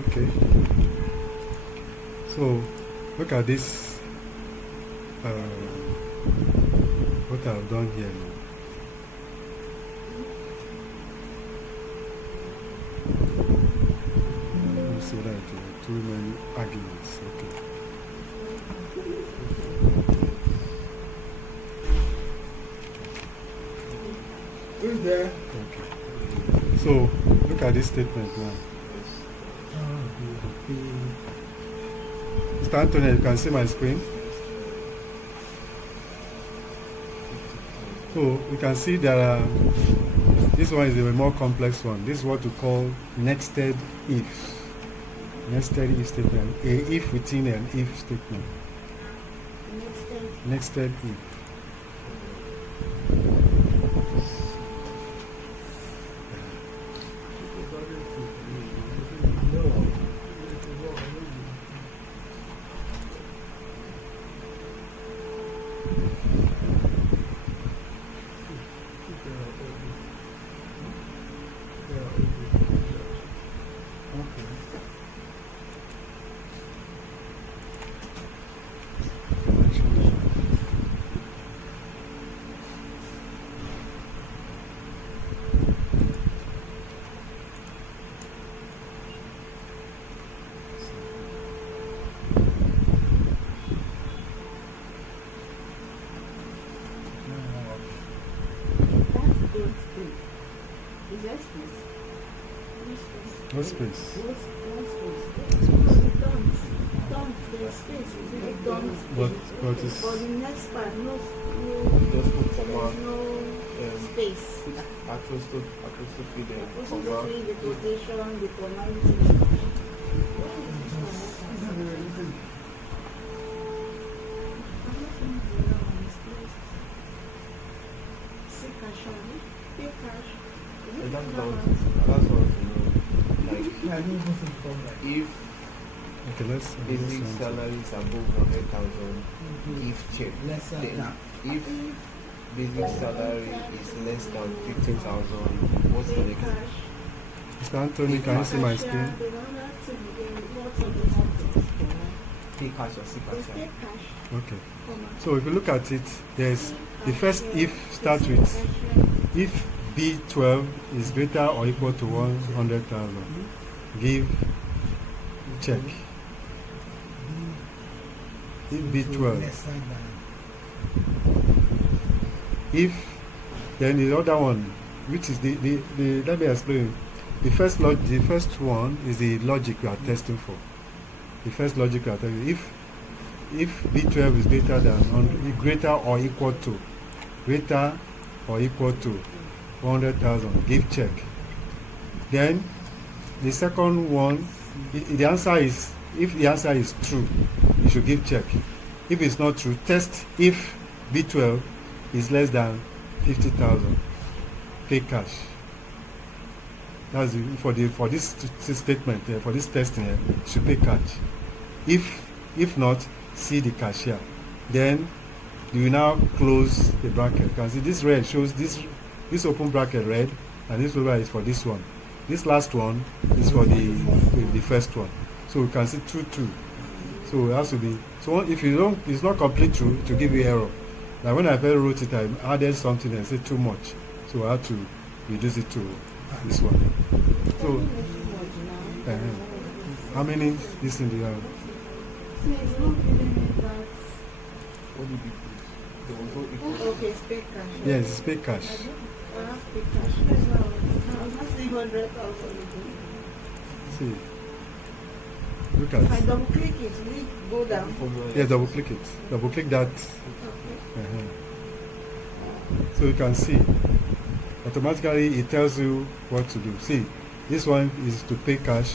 Okay. So look at this. what I've done here now. Let me see that too many arguments. Okay. Who's there? Okay. So look at this statement now. Mr. Anthony, you can see my screen. So you can see there are, this one is a more complex one. This is what we call nested if. Nested if statement. A if within an if statement. Nested if. No space. But it's For the next part, no Just put comma. space. Apostrophe then Also comma. the quotation, the command. That's what you know. Like Yeah, I know nothing from that. if okay. Let's basic let's- salary is above 100,000, give check. Lesser Then than. if basic salary is less than 50,000, what's the next? Mr. Anthony, can you see my screen? Pay cash or see cash. Okay. So if you look at it, there's the first if starts with if B12 is greater or equal to 100,000, give check. If B12, Lesser than. if then the other one, which is the let me explain. The first one is the logic we are testing for. The first logic we are testing. If B12 is greater or equal to 100,000, give check. Then the second one, the answer is, if the answer is true, you should give check. If it's not true, test if B12 is less than 50,000, pay cash. That's for this statement, for this testing here, you should pay cash. If not, see the cashier. Then you will now close the bracket. You can see this red shows this open bracket red, and this over is for this one. This last one is for the first one. So you can see 2. So it has to be. So if you don't, it's not complete true to give you error. Like when I first wrote it, I added something and said too much. So I had to reduce it to this one. So how many this in the What did you put? There was no equal. Okay, pay cash. yes, it's pay cash. I have pay cash. I'm not saying 100,000. See, look If I at double click it, will it go down? Formula. yes, double click it. Double click that. Okay. So you can see automatically it tells you what to do. See, this one is to pay cash,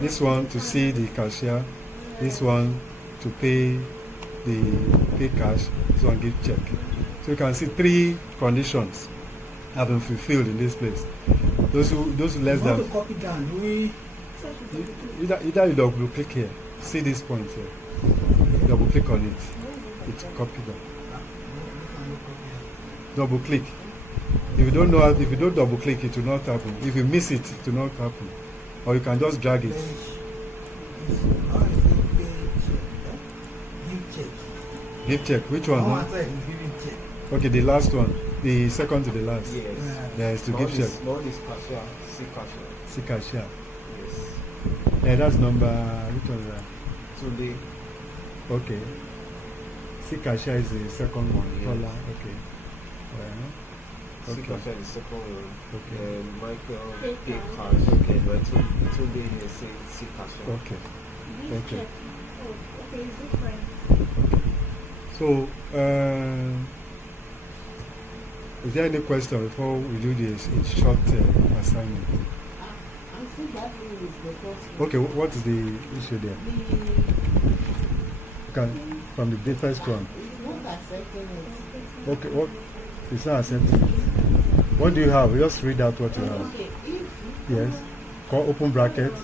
this one to see the cashier, this one to pay cash, this one give check. So you can see 3 conditions have been fulfilled in this place. Those who less Want to than, copy down? Do we? either you double click here, see this point here, double click on it, it's copied down. Double click. If you don't know, if you don't double click, it will not happen. If you miss it, it will not happen. Or you can just drag it. How is it pay check? Give check. Give check. Which one? Oh, I Huh? thought he's giving check. Okay, the last one. The second to the last. Yes. Yeah, it's to None give check. is, none is cashier, see cashier. See cashier. Yes. Yeah, that's number. Which one is that? Today, Okay. See cashier is the second one. Yeah. Caller. Okay. see Okay. cashier is second one. Okay. Michael Pay pay cash. cash. Okay, but today he say see cashier. Okay. Give Okay. check. Oh, okay, it's different. So, is there any question before we do this short assignment? I think that one is the first one. Okay, what is the issue there? From the first one. It's not accepting it. Okay, what? It's not accepting. What do you have? Just read out what you have. Okay, if Yes. Call open bracket. an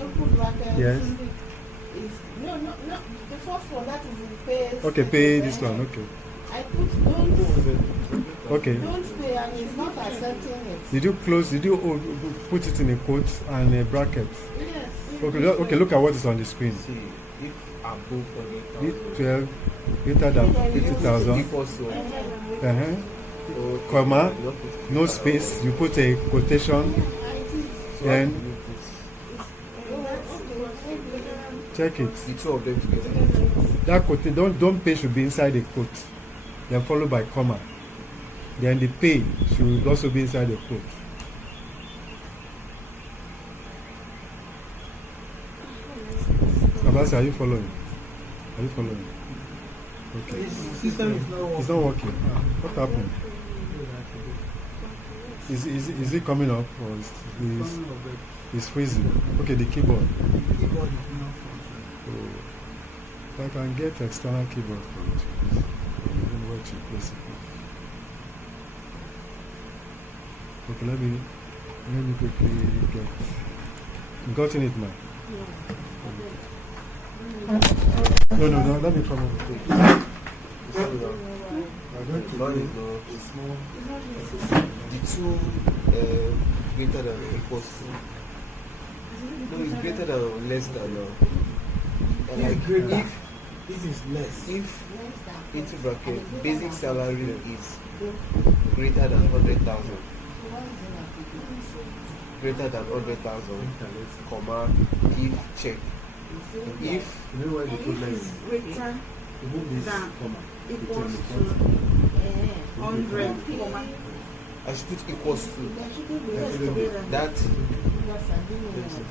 open bracket Yes. is no, the first one that is in pay. Okay, pay this one. Okay. I put Okay. don't pay and it's not accepting it. Did you close? Did you put it in a quote and a bracket? Yes. Okay. Look at what is on the screen. See, if above 100,000, 12 greater than 50,000. equals to Uh-huh. or Comma, you don't put no space. You put a quotation. I did. So Then how do you put check it. the two of them together? That quote, don't pay should be inside the quote. Then followed by comma. Then the pay should also be inside the quote. Abasi, are you following? Are you following? Okay. This system is not working. It's not working. What happened? Is it coming up or is freezing? Okay, the keyboard. The keyboard is not functioning. So, if I can get external keyboard for it, please. I don't know where to place it. Okay, let me quickly get. You gotten it now? No, let me come over. It's not enough. Mine is not. It's more. The two greater than or equals to. No, it's greater than or less than. Like if This is less. into bracket basic salary is greater than 100,000. Greater than 100,000, comma, give check. If You know why they put less? Return Remove this Down. comma. equals to 100, comma. I should put equals to There should be less together. that. Yes, I didn't know.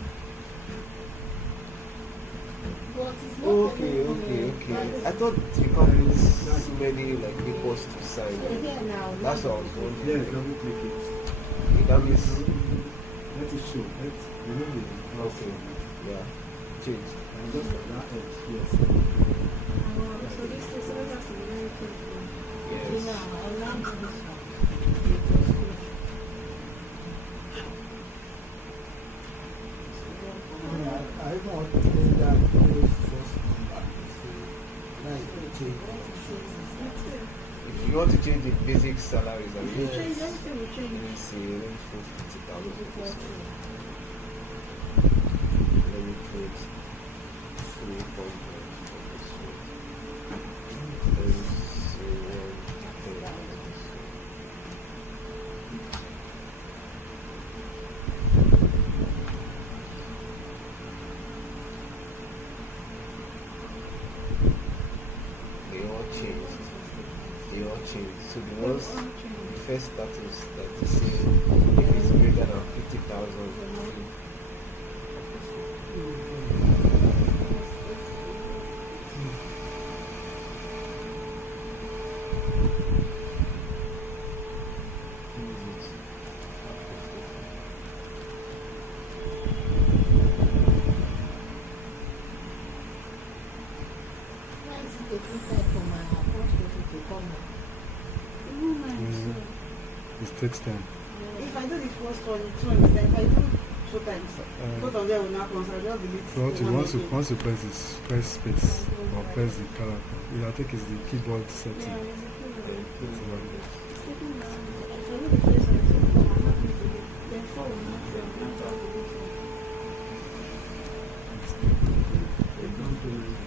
But it's not Okay. telling I thought you can put so many like equals to sign. So here now, That's what I was wondering. Yes, double click it. Okay, that means Let it show. Let's remove it. okay. Yeah. Change. And just that edge, yes. So this is what has to be very careful. Yes. Now, I'll now do this one. Equals to. I don't want to play that those first number. So now you can change. If you want to change the basic salaries, I mean, Yes. Change everything, we let change. me see, let me put 50,000. Let me put 3.1. Let me see, 1. They all changed. So the ones, the first status that is saying if it's greater than 50,000, Why is it taking time for my account to come up? It takes time. If I do the first one, it's one is like I do two times. Both of them will not come, so I just delete So the one again. once you press this, press space or press the character. I think it's the keyboard setting. Yeah, it's okay. It's like this. It's taking long. If I do the first one, it's okay. I'm not going to delete. Then four will not come. I'm not going to delete it. They don't do it.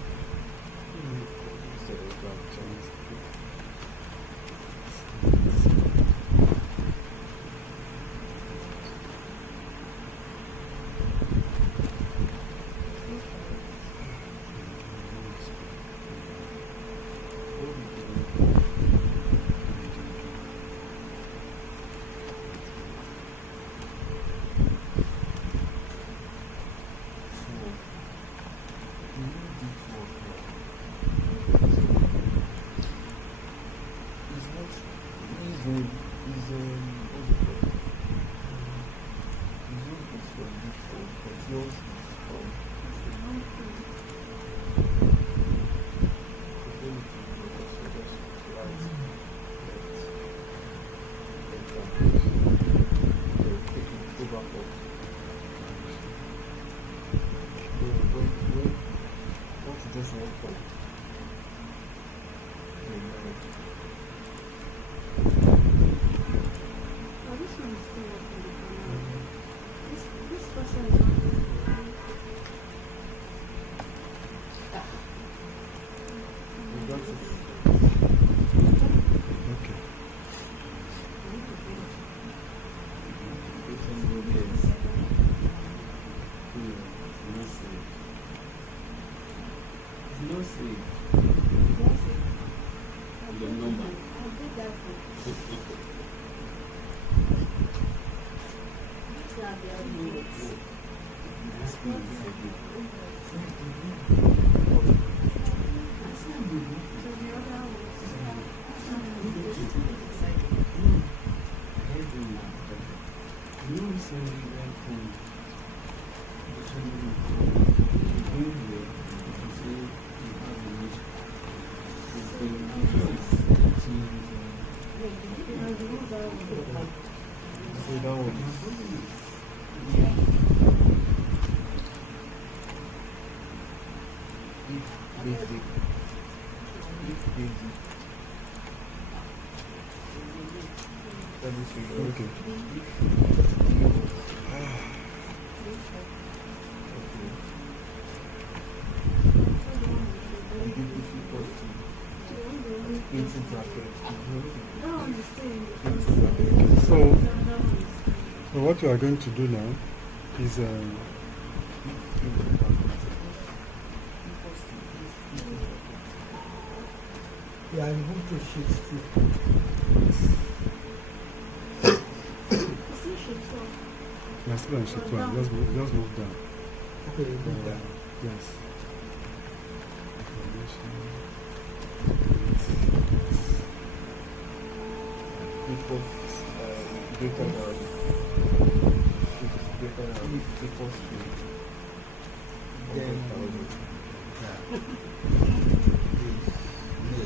Just one point. Oh, this one is still up in the corner. This person is not. We got it. Okay. No say. The number. I did that for. These are the numbers. So the other You recently went from so that one basic. That is Okay. Into brackets. that one is still in the Into first. brackets. So, The other one is so what we are going to do now is Yeah, I moved to sheet 2. see sheet 4. we're still on sheet 1. Just move down. Okay, you move that. Yes. Equals greater than greater than equals to Then, 100,000. yeah. Yeah.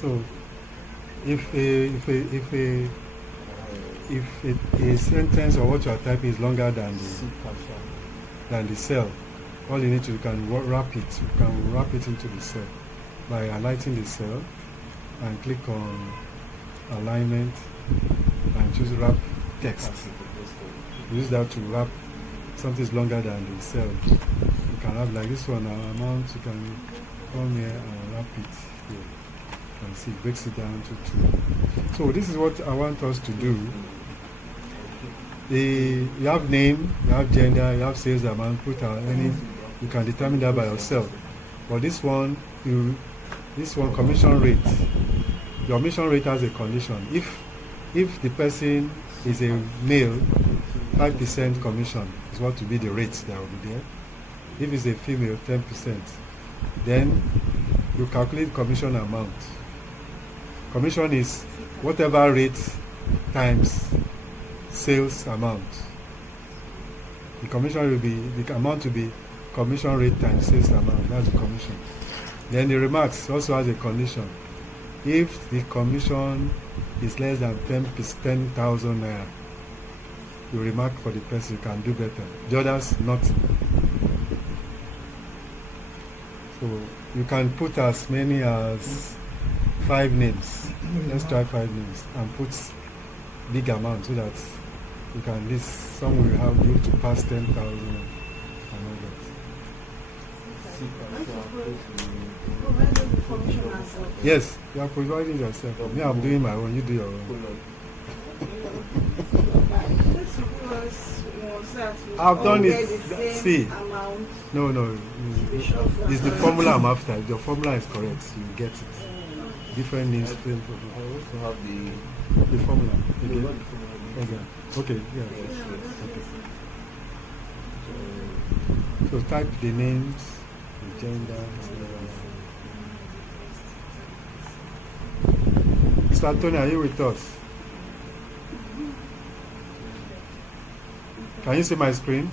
So, if a sentence or what you are typing is longer than the cell, all you need to do, you can wrap it. You can wrap it into the cell by highlighting the cell and click on alignment and choose wrap text. Use that to wrap something is longer than the cell. You can have like this one amount. You can come here and wrap it here. You can see it breaks it down to 2. So this is what I want us to do. You have name, you have gender, you have sales amount. Put any You can determine that by yourself. But this one, commission rate. Your commission rate has a condition. If the person is a male, 5% commission is what will be the rate that will be there. If it's a female, 10%. Then you calculate commission amount. Commission is whatever rate times sales amount. The commission will be, the amount will be commission rate times sales amount. That's the commission. Then the remarks also has a condition. If the commission is less than 10,000 naira, you remark for the person, you can do better. The others, not. So you can put as many as 5 names. Let's try 5 names and put big amount so that you can list. Some will have you to pass 10,000 and all that. Yes, you are providing yourself. Me, I'm doing my own. You do your own. I've done it. See, no. It's the formula I'm after. If your formula is correct, you get it. Different names. I also have the formula. formula. Okay. Yeah. Okay. So type the names, the gender. Mr. Anthony, are you with us? Can you see my screen?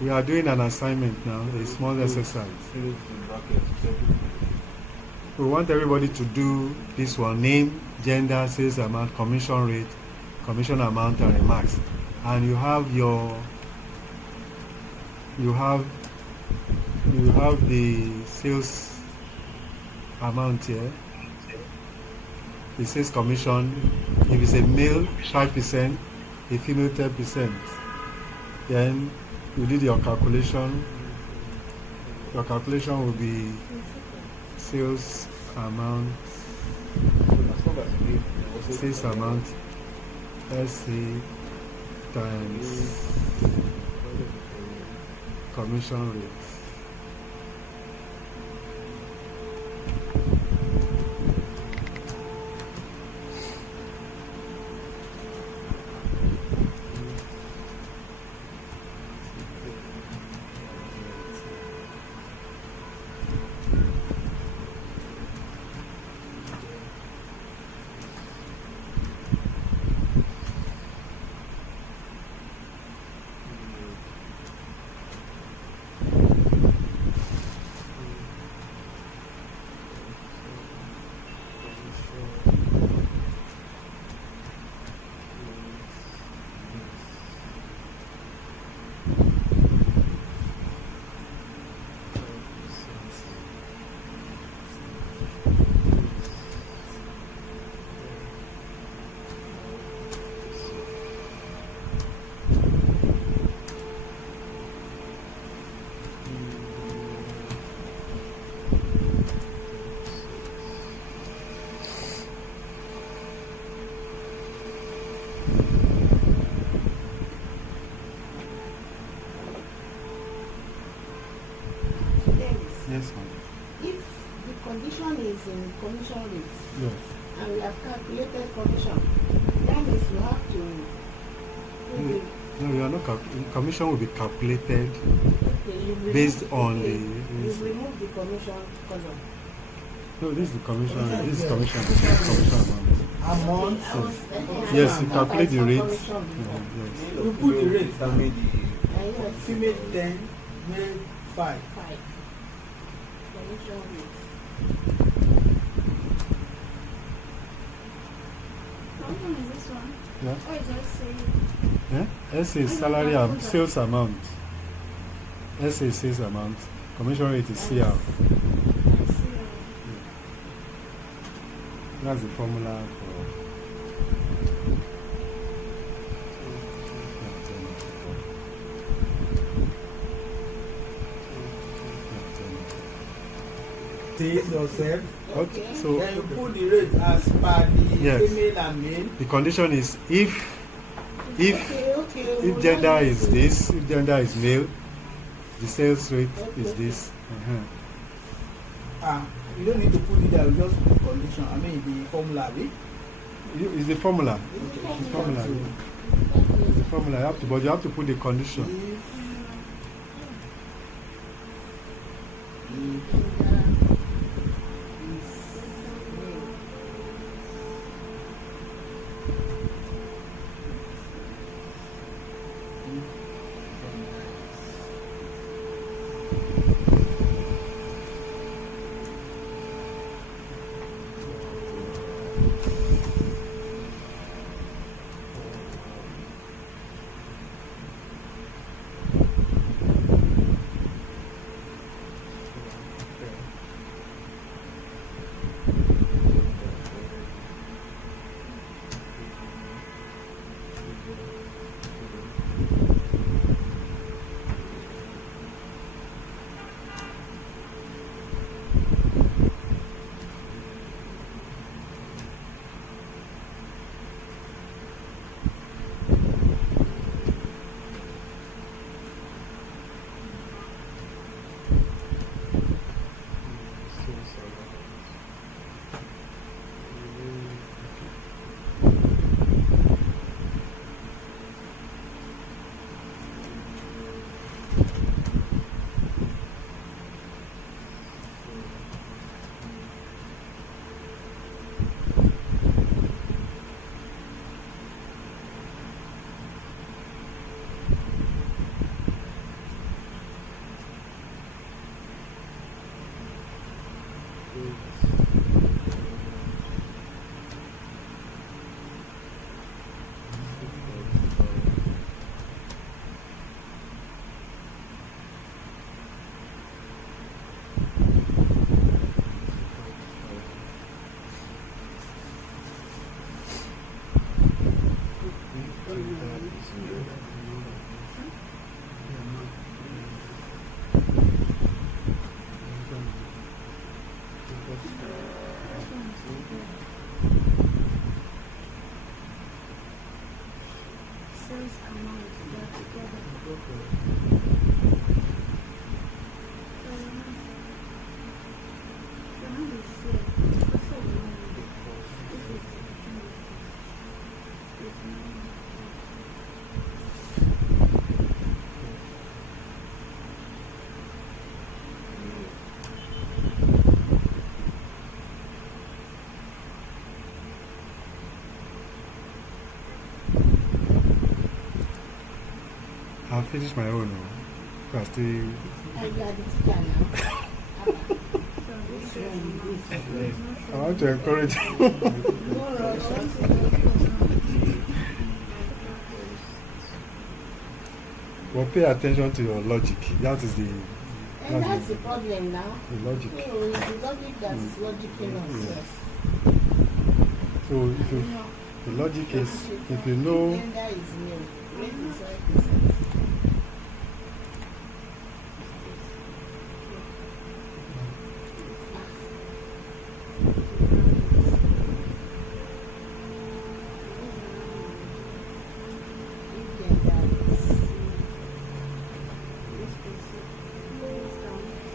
We are doing an assignment now, a small exercise. We want everybody to do this one: name, gender, sales amount, commission rate, commission amount, and remarks. And you have the sales amount here. It says commission. If it's a male, 5%, a female, 10%. Then you did your calculation. Your calculation will be sales amount, SC times commission rate. Yes, ma'am. If the condition is in commission rate, Yes. and we have calculated commission, that means you have to No, you are not. Commission will be calculated based on the. You remove the commission column. No, this is the commission. This is commission. This is commission amount. Amount. Yes, you calculate the rate. Commission. Yes. You put the rate. Determine Female 10, male 5. 5. Commission rate. How long is this one? Yeah. Oh, it's just saying. Yeah? S is salary sales amount. S is sales amount. Commission rate is CR. I see. That's the formula for. Sales yourself. Okay. So Then you put the rate as per the Yes. female and male. the condition is if Okay, if gender is this, if gender is male, the sales rate is this. You don't need to put it there, you just put condition. I mean the formula, right? It's the formula. Okay. The formula. It's the formula. You have to, but you have to put the condition. I'll finish my own. I still. I want to encourage you. Well, pay attention to your logic. That is the. And that's the problem now. The logic. So it's the logic that is logical us. So if you, the logic is, if you know. Gender is new. Rate is 5%.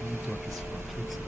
Network is fluctuating.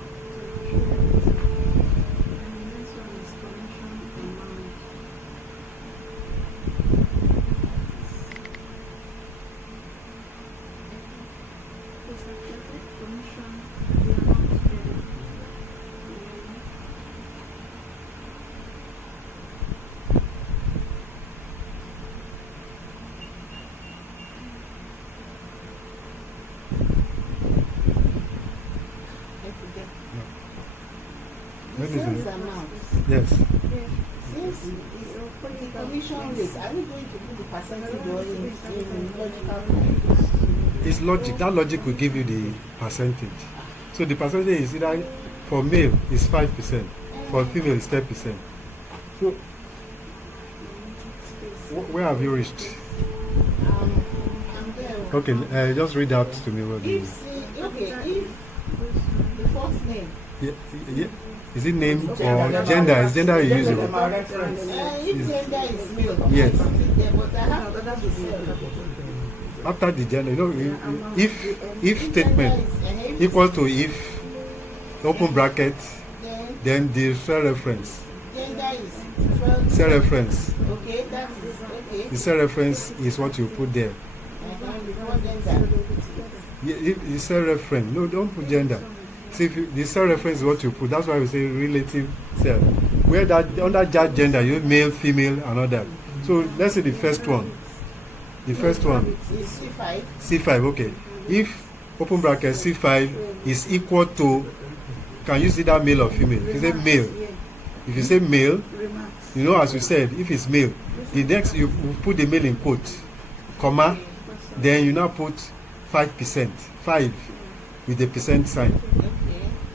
When is Sales it? amount. Yes. Since it's commission rate, are we going to do the percentage or in logical terms? It's logic. That logic will give you the percentage. So the percentage is either for male is 5%, for female is 10%. So where have you reached? I'm there. Okay, just read out to me what the. If the first name, Yeah, Is it name or Gender. gender? Is gender you use Gender it? my reference. If gender is male, Yes. but I have to say, After the gender, you know, if statement if equal to if, open bracket, then the cell reference. gender is 12. Cell reference. Okay, that is okay. The cell reference is what you put there. Before gender. The cell reference. No, don't put gender. See, the cell reference is what you put. That's why we say relative cell. Where that under that gender, you male, female, and all that. So let's say the first one. The first one. Is C5. C5, okay. If open bracket C5 is equal to, can you see that male or female? If you say male, if you say male, you know, as we said, if it's male, the next you put the male in quote, comma, then you now put 5%, 5 with the percent sign. Okay.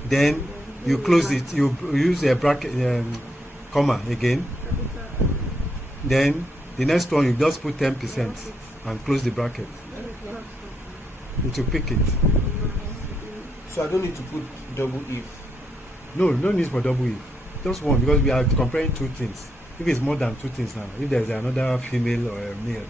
Then you close it, you use a bracket, comma again. Then the next one you just put 10% and close the bracket. It will pick it. So I don't need to put double if. No need for double if. Just one, because we are comparing two things. If it's more than two things now, if there's another female or a male,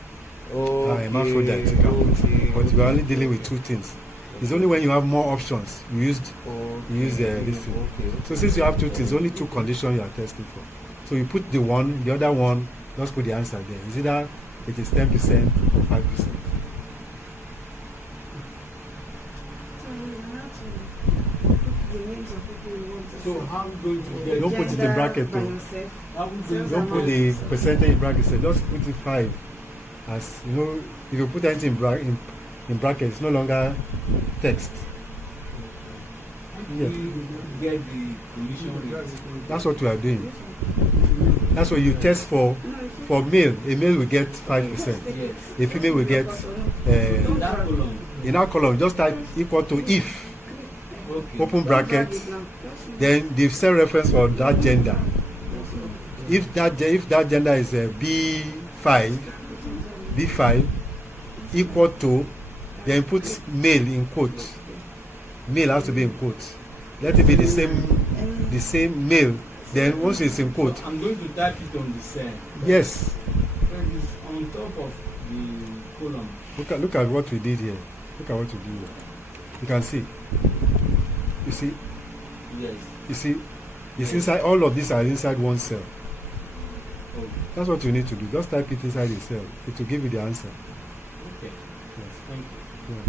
hermaphrodite, you can put. But we are only dealing with two things. It's only when you have more options you use this thing. Okay. So since you have two things, only two conditions you are testing for. So you put the one, the other one, just put the answer there. Is either it is 10% or 5%. So how I'm going to get Don't put it in bracket though. Don't put the percentage in bracket. So just put it 5. As you know, if you put anything in bracket, it's no longer text. Yes. get the collision rate? That's what we are doing. That's what you test for male. A male will get 5%. A female will get That column. in our column. Just type equal to if, Okay. open bracket, then the cell reference for that gender. If that gender is B5 equal to, then put male in quote. Male has to be in quote. Let it be the same male. Then once it's in quote, I'm going to type it on the cell. yes. It is on top of the column. Look at what we did here. Look at what we did here. You can see. You see. Yes. You see. It's inside. All of these are inside one cell. Okay. That's what you need to do. Just type it inside the cell. It will give you the answer. Okay. Yes. Thank you. Yeah.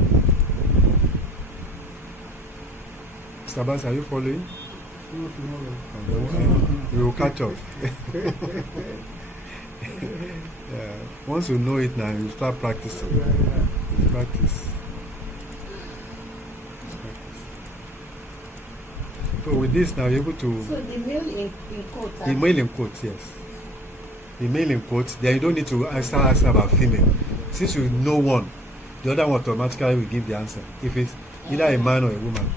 Mr. Abbas, are you following? We will catch up. Yeah. Once you know it now, you start practicing. Practice. So with this now, you're able to. So the male in quote. The male in quotes, yes. The male in quotes, then you don't need to start asking about female. Since you know one, the other one automatically will give the answer. If it's either a man or a woman.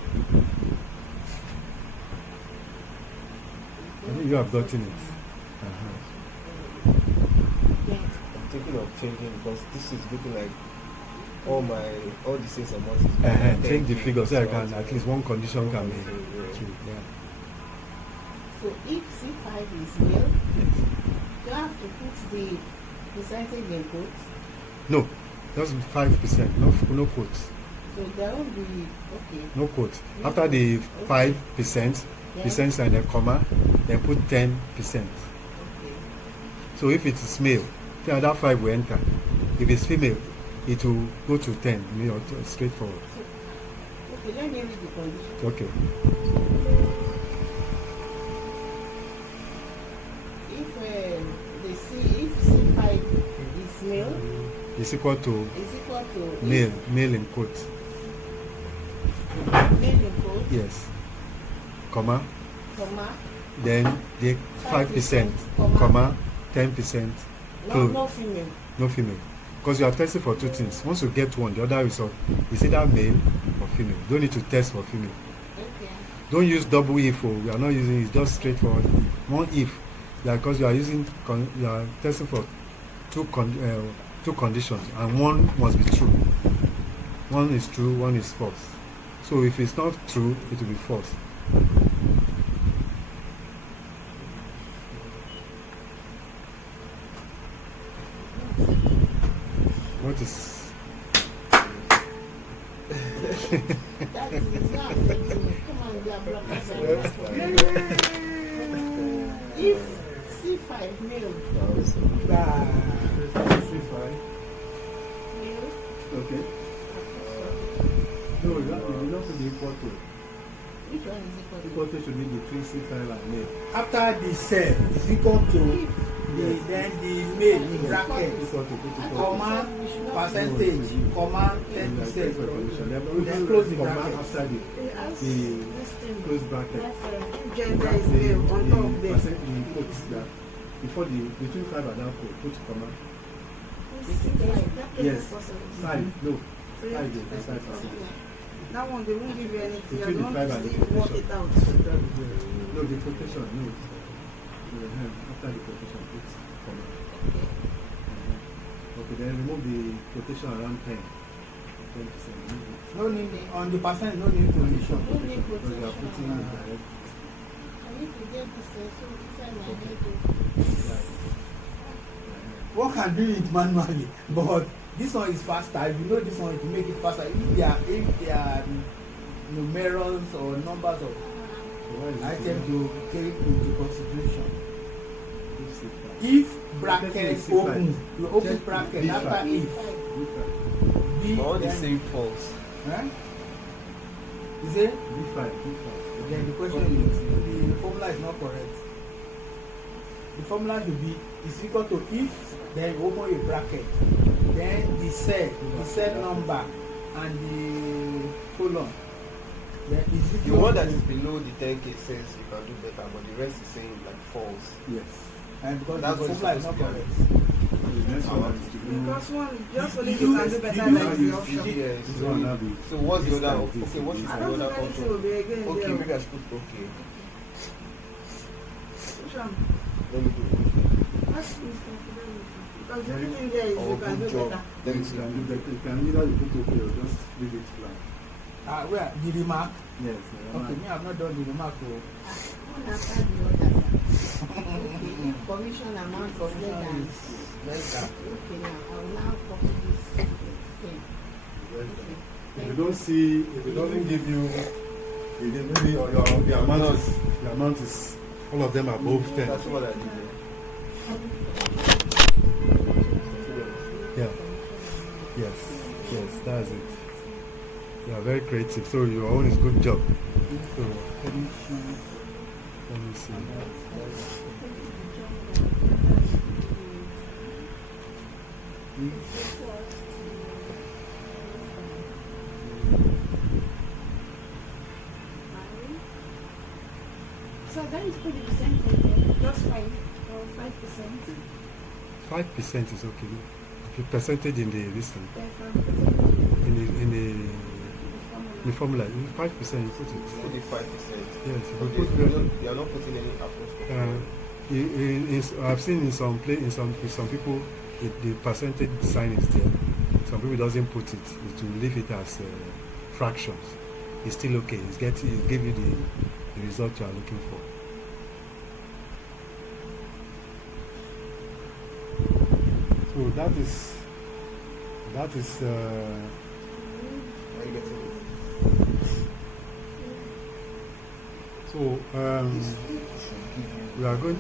I think you have gotten it. I'm thinking of changing because this is looking like all the things and what is Change the figure so I can at least one condition can be true. Yeah. So if C5 is male, Yes. you have to put the percentage in quotes. No, that's 5%. No quotes. So there will be okay. No quotes. After the 5%, Yeah. percent and a comma, then put 10%. Okay. So if it is male, the other 5 will enter. If it's female, it will go to 10, straightforward. Okay, let me read the condition. Okay. If C5 is male, It's equal to is equal to male in quotes. male in quotes, Yes. Comma, comma, then the 5%, comma, 10%, no female. no female. Because you are testing for two things. Once you get one, the other result is either male or female. You don't need to test for female. Okay. Don't use double if. We are not using it, just straightforward if. One if, because you are you are testing for two conditions, and one must be true. One is true, one is false. So if it's not true, it will be false. That is not accepting me. Come on, blah, blah, blah, blah. If C5 male, male, Okay. No, you don't be equal to. which one is equal to? Equal to should be between C5 and male. After the cell is equal to then the male in bracket, Equal to, put equal to. comma, percentage, comma, 10%. Then close the Comma bracket. after the They ask The this thing. close bracket. Gender is male on top there. The quotes that before the between 5 and that quote, put comma. Yes. 5, no. 5 is 5%. That one, they won't give you anything. Between You the want five to and the see you work quotation. it out. No, the quotation, no. After the quotation, put comma. Okay, then remove the quotation around 10. 10%. No need, on the percent, no need quotation. No need Because you are putting quotation. the direct. I need to get this so inside my head. One can do it manually, but this one is faster. If you know this one, to make it faster. If they are numerals or numbers of items to take into consideration. If bracket open, you open bracket after if. B, All the then, same false. huh? Is it? B5. Then the question is, the formula is not correct. The formula should be is equal to if, then you open a bracket, then the cell number, and the colon. Then is The equal one that to- is below the 10K says you can do better, but the rest is saying like false. Yes. and because That's the what it's formula is supposed not to be. correct. The next one is to do. Because one, just only Did you you- can do did better you- like the option. Yes. This one now be. So what's the this other? like this, Okay, what's this the I like don't other think anything option? will be again Okay, there. maybe I should put okay. Which one? Let me do it. Ask me for fidelity. Because the only thing there is Oh, you can good do job. better. Let me You see. can do that. You can either you put okay or just leave it blank. Where the remark? Yes. Okay, me I've not done the remark. Oh. One after the other. Okay, if commission amount was less than. Okay, now I will now copy this. Okay. If you don't see, if it doesn't give you, if it maybe or the amount is all of them are above 10. That's what I did. Yeah. Yes. Yes. That's it. You are very creative. So your own is good job. So let me see. So that is pretty percentage, just 5 or 5%. 5% is okay. The percentage in the listen Therefore, in the formula, 5% you put it. Put the 5%. Yes. If But you put you are not putting any approach. I've seen in some people the percentage sign is there. Some people doesn't put it. It will leave it as fractions. It's still okay. It give you the result you are looking for. So that is Are you getting it? so we are going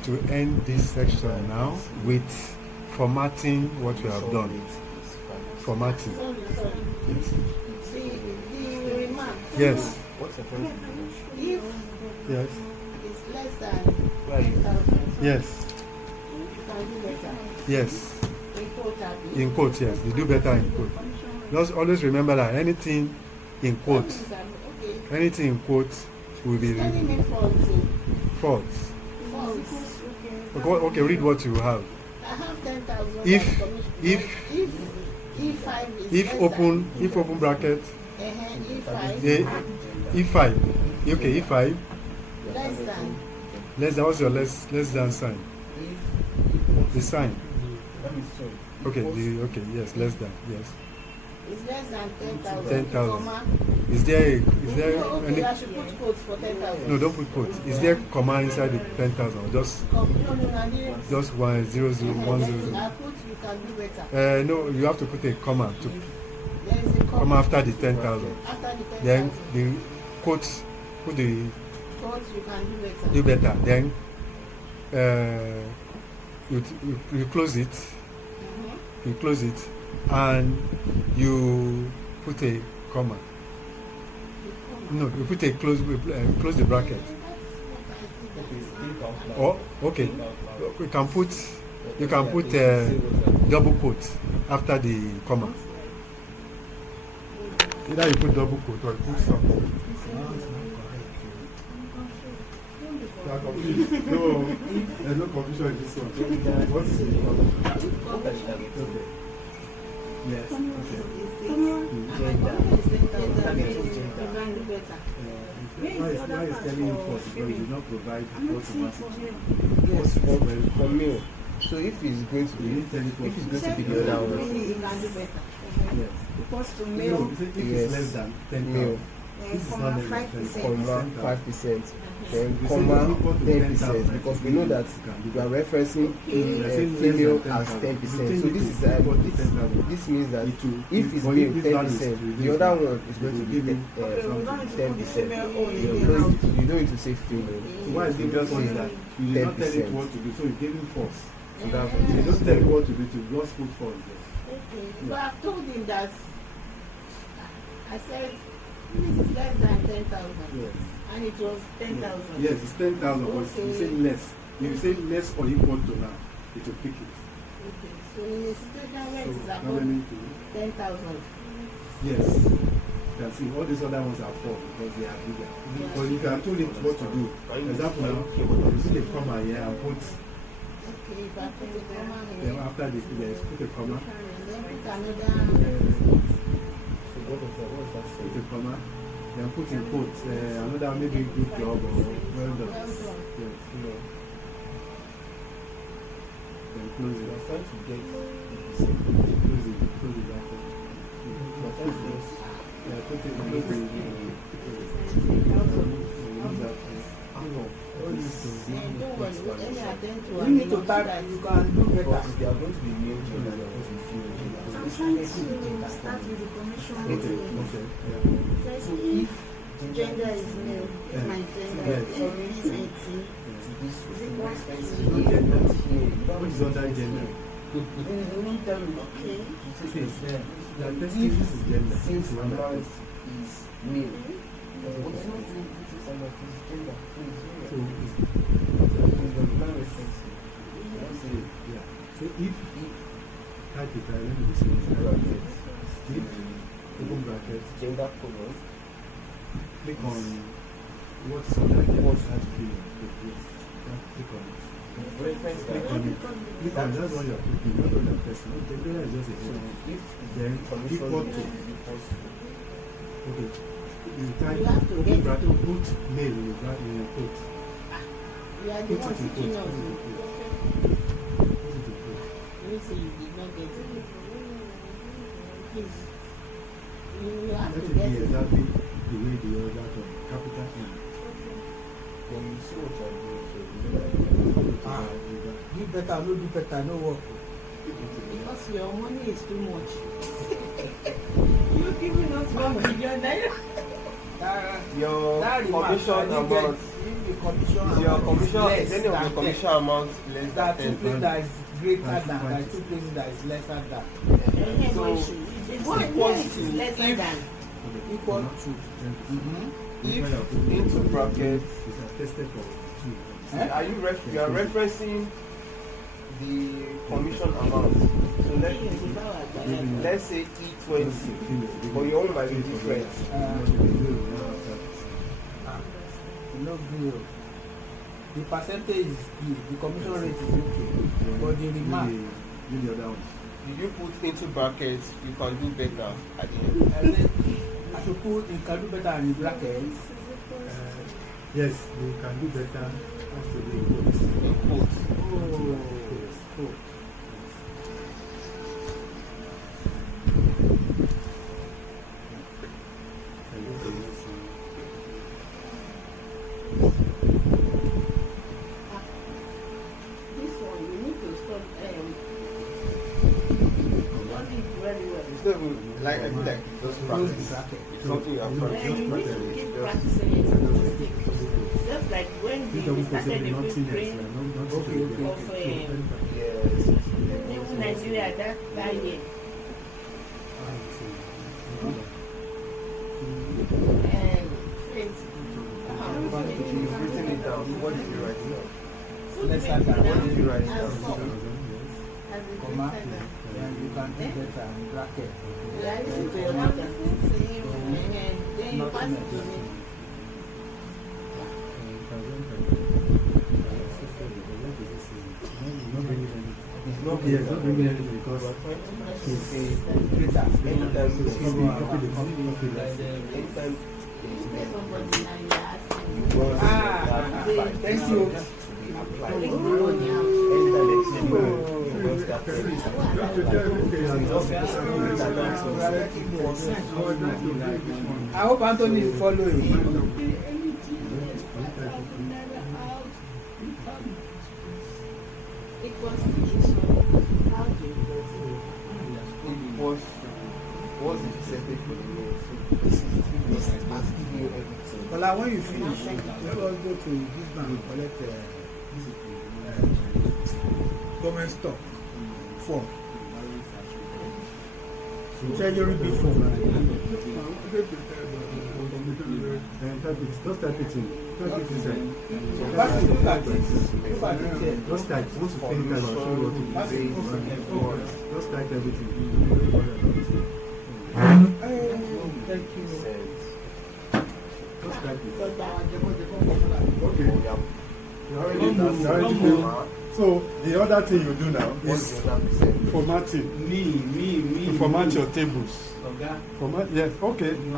to end this section now with formatting what we have done. Formatting. Sorry. Yes. The remark. Yes. What's the first? If Yes. it's less than Where are you? 10,000, Yes. you can do better. Yes. In quote, abi. In quotes, yes. They do better in quote. Just always remember that anything in quote, Okay. anything in quote will be Telling me false. false. False. Okay, read what you have. I have 10,000. If open bracket, E5. Okay, E5. less than What's your less than sign? The sign. Let me show you. Okay, yes, less than, yes. is less than 10,000. 10,000. Comma. Is there Okay, any? I should put quotes for 10,000. No, don't put quote. Is there comma inside the 10,000 or just No, I didn't. 100 100? I put you can do better. No, you have to put a comma to There is come after the 10,000. After the 10,000. Then the quotes, put the Quotes, you can do do better. better. Then you close it. Mm-hmm. You close it, and you put a comma. No, you put a close the bracket. Or okay, you can put double quote after the comma. Either you put double quote or you put something. You are confused. No, there's no confusion in this one. What's the okay. Yes. Okay. Why is telling you first? Because you do not provide automatic. Yes, for me. So if it's going to be, if it's going to be the other one, Yes. Because to No, mail, if it's Yes. less than 10,000. Mail. This is comma not less than 5%. comma 5%, then You say comma equal to 10%, 10,000. because we know that we are referencing You're saying less female than as 10,000. 10%. You So think this it is equal to 10,000. this means that It will- if it's but being if this value is 10%, the reduced, other one is going to will be give you okay, we don't need to put 10%. female only You again don't, now. you don't need to say female. So why is You it just just say that you did not tell it 10%. what to do, so you gave him false. So that's You what don't tell him what to do, to just put false. Yes. Okay. But I've told him that I said this is less than 10,000. Yes. And it was 10,000. Yes, it's 10,000, but you Okay. say less. If you say less or equal to now, it will pick it. Okay. So in a situation where it is So, how above many to 10,000. yes. You can see all these other ones are 4 because they are bigger. But if you are told it what to do, for example now, you put a comma here and put, Okay, if I put a comma then here, after this, yes, put a comma, and then put So another. what does that say? put a comma, then put in quotes, another maybe good job or well done. Yes. No, Then close we it. are trying to get Close it. Close it. we are trying to get Yeah, put it. Close it. You need to type, you can do better. because they are going to be male gender, they are going to be female gender. I'm trying to start with the commission. Okay. Okay. Yeah. First, if gender is male, it's my gender. Yes. If it's 19, This is it more No gender. What is other gender? okay? They are testing this is gender. Since This is one amount that is male, what is not this is amount is gender. So So, it's not reference. yeah. So if type it, let me just if open bracket, Gender colon. click on what's other gender that field. Yes. Click on it. Reference Click on it. Click on it. That's what you are clicking, not on that person. Gender is just a So head. if Then commission equal to. equals to Okay. You type You have to open get- bracket, put male in the bracket in a quote. You are the Put one it in teaching quote. us. Put it in quote. Put it in quote. You say you did not get it. Please. You have Let to it get be it. exactly the way the other one, capital N. when you see what you are doing, so you know that Ah, do better, no do better, no work. Because your money is too much. You giving us 1 billion naira. your That remark, commission I didn't get amount if the commission is your amount commission less is any of than the commission amount less There are than 10? two places that is greater That's than, there are right. two places that is lesser than. So One equals is to lesser if than. Equal to. if into bracket It's attested for 2. Eh? are you are referencing the commission amount. So let's say E20, but your own might be different. No bill. The percentage is good, the commission rate is okay, but the remark, The other ones. If you put into brackets, you can do better at the end. and then I should put in can do better in brackets. Yes, you can do better after the quotes. In quotes. Cool. This one, you need to study it very well. It's not even like I feel like just close the practice. bracket. It's something you have Well, practiced. you need to keep practicing it. Just like when we started the footprint Okay. of Yes. even Nigeria that year. And it's You've written it down. What did you write down? Let's start that. What did you write down? Comma. Then you can do better in bracket. I'm listening to you, and then you pass it to me. Okay, it's not bringing anything because It's a greater. Anytime So, anytime Somebody now you ask me. thank you. I hope Anthony is following. What's the percentage for the role? This is asking you everything. Well, when you finish, let us go to this bank and collect government stock form. Treasury bill form. then type it, just type it in. Type it inside. Pass it, look at it. Look at it here. Just type, once you finish type, I'll show you what to Pass do. it. Just type everything. Thank you. Just type it. Okay. Okay. You already done, you already know. So the other thing you do now What's is the other percent? formatting. Me. To format your tables. Okay. Format, yes, okay. Getting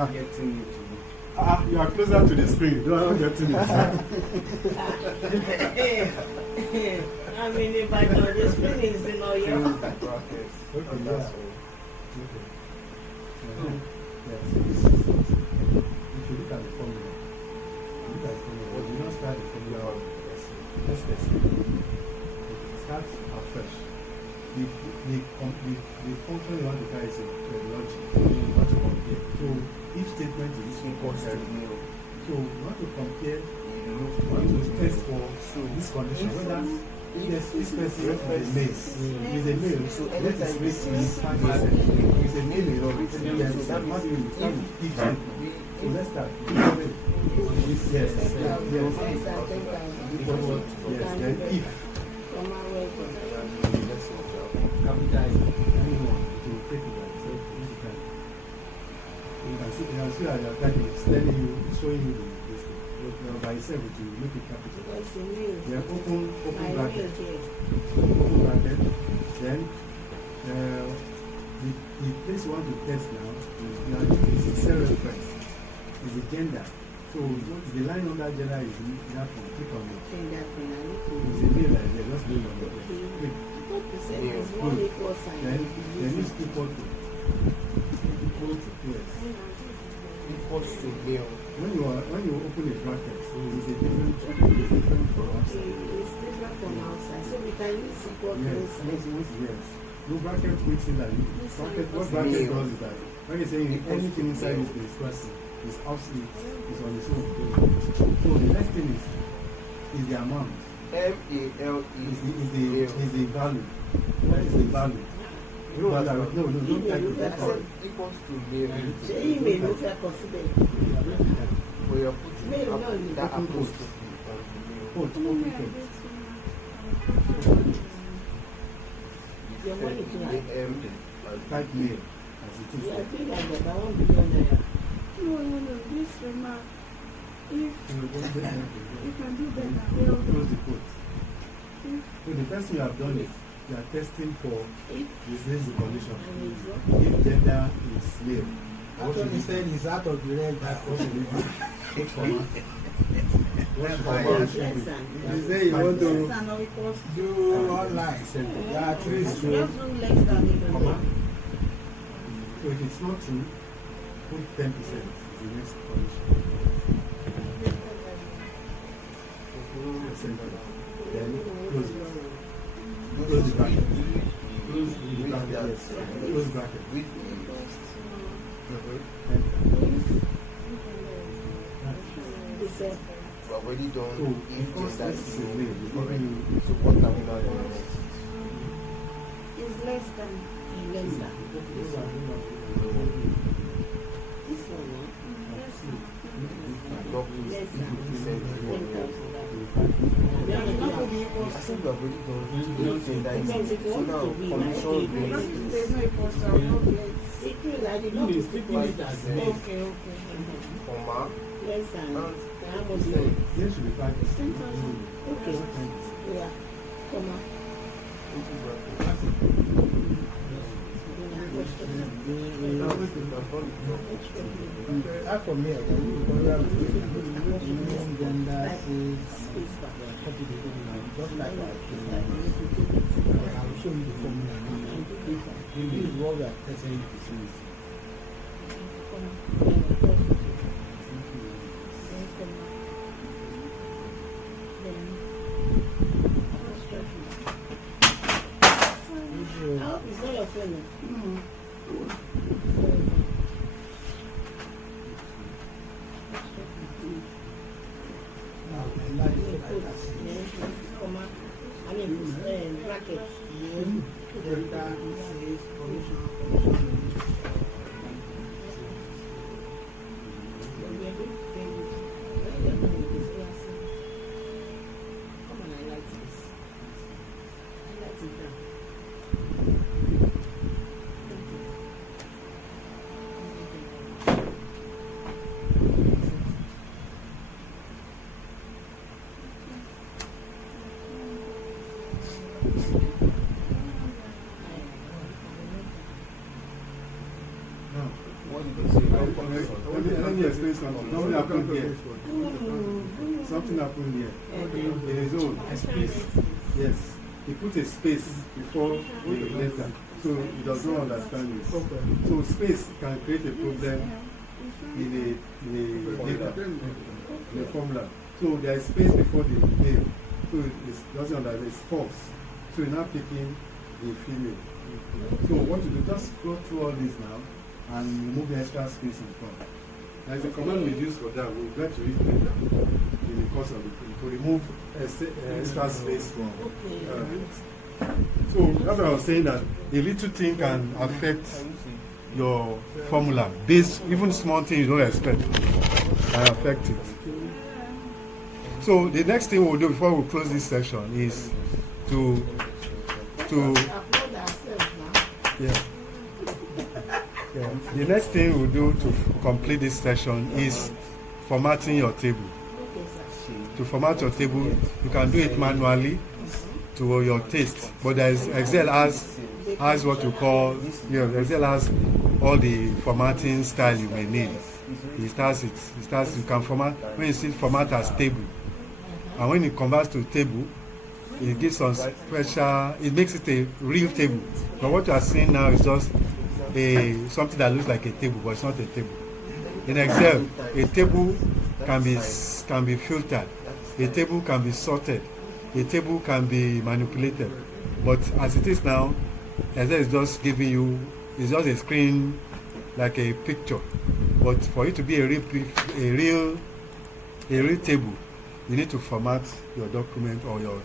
you to You are closer to the screen. You are not getting it. I mean, if I know the screen is in all your brackets. Okay, And yeah. that's all. Yes. If you look at the formula, but you don't start the formula on let's test it. It starts afresh. The function you want to carry is the logic. You want to compare. So each statement is equal to zero. So you want to compare, you want to test for this condition, whether yes, this person is a male. So Let us anytime raise you his see hand. Is a male or it's a male. Yes, So that what means do you start with? So let's start. Yes. Yes. Then if capitalize anyone to take it as so you can see that your typing is telling you, showing you this thing. By itself it will make it capital. Then open bracket. Open bracket. Then the place you want to test now is a cell reference. Is the gender. So the line under gender is that one. Click on it. It's a male like that. Just go on it. Click. Then it's equal to. Yes. equals to male. When you open a bracket, it's a different for outside. It's different from outside, so we can use equal to Yes, inside. yes. No bracket makes it like bracket. What bracket does is that when you say anything inside is the expressive, is outside, is on its own. So the next thing is the amount. M-A-L-E Is the value. That is the value. No, don't type it. That's equals to male. So you may look like consider. But you're putting Male, no, you that open apostrophe on the male. Your money to like. A-M Type male as it is. Yeah, I think I get that 1 billion naira. No, this remark. If you can do better, Close the quote. So the first thing you have done is you are testing for this is the condition. If gender is male, what should Anthony you said he's out of the red. what should you do? Take comma. He said you want to less than or equals do online. There are three just strokes. do less than equal. Comma. So if it's not true, put 10% is the next condition. Then close it. Close the bracket. Close the bracket. Yes. Close bracket. It's We've already done So, if because gender that's is the way we're giving you. So what are we now doing next? less than. less than. This one, less than. Not Less than. 10,000. 10,000. They are not to be I equal said to. we have already done if gender Because is if you so want now to be commission like Because based there's no equal to, I will not get. equal, I did not put equal. Okay, okay. comma Less than. and How much is it? There should be 5%. 10,000. Okay. Yeah. Comma. As for me, I can use minimum gender, sex, copy the formula, just like that. I will show you the formula now. This is what we are testing to see. Oh, it's not your friend. Now, and that is like that. Comma. I mean, brackets. Gender, sex, commission. Come on, I like this. I like it now. what did you say? Let me explain something. Something happened here. Something happened here. In his own space. Yes. He put a space before the letter. So he does not understand it. So space can create a problem in a letter, in a formula. So there is space before the male. So it doesn't understand. It's false. So you're not picking the female. So what you do, just go through all this now and remove the extra space in front. There's a command we use for that. We'll get to it later in the course of the thing to remove extra space from. So that's what I was saying, that a little thing can affect your formula. Even small things you don't expect can affect it. So the next thing we'll do before we close this session is to Upload ourselves now. yeah. Yeah. The next thing we'll do to complete this session is formatting your table. Okay, sir. To format your table, you can do it manually to your taste. But there is Excel has what you call, Excel has all the formatting style you may need. You can format, when you see format as table, and when it converts to table, it gives some special, it makes it a real table. But what you are seeing now is just something that looks like a table, but it's not a table. In Excel, a table can be filtered, a table can be sorted, a table can be manipulated. But as it is now, Excel is just giving you, it's just a screen like a picture. But for it to be a real table, you need to format your document or your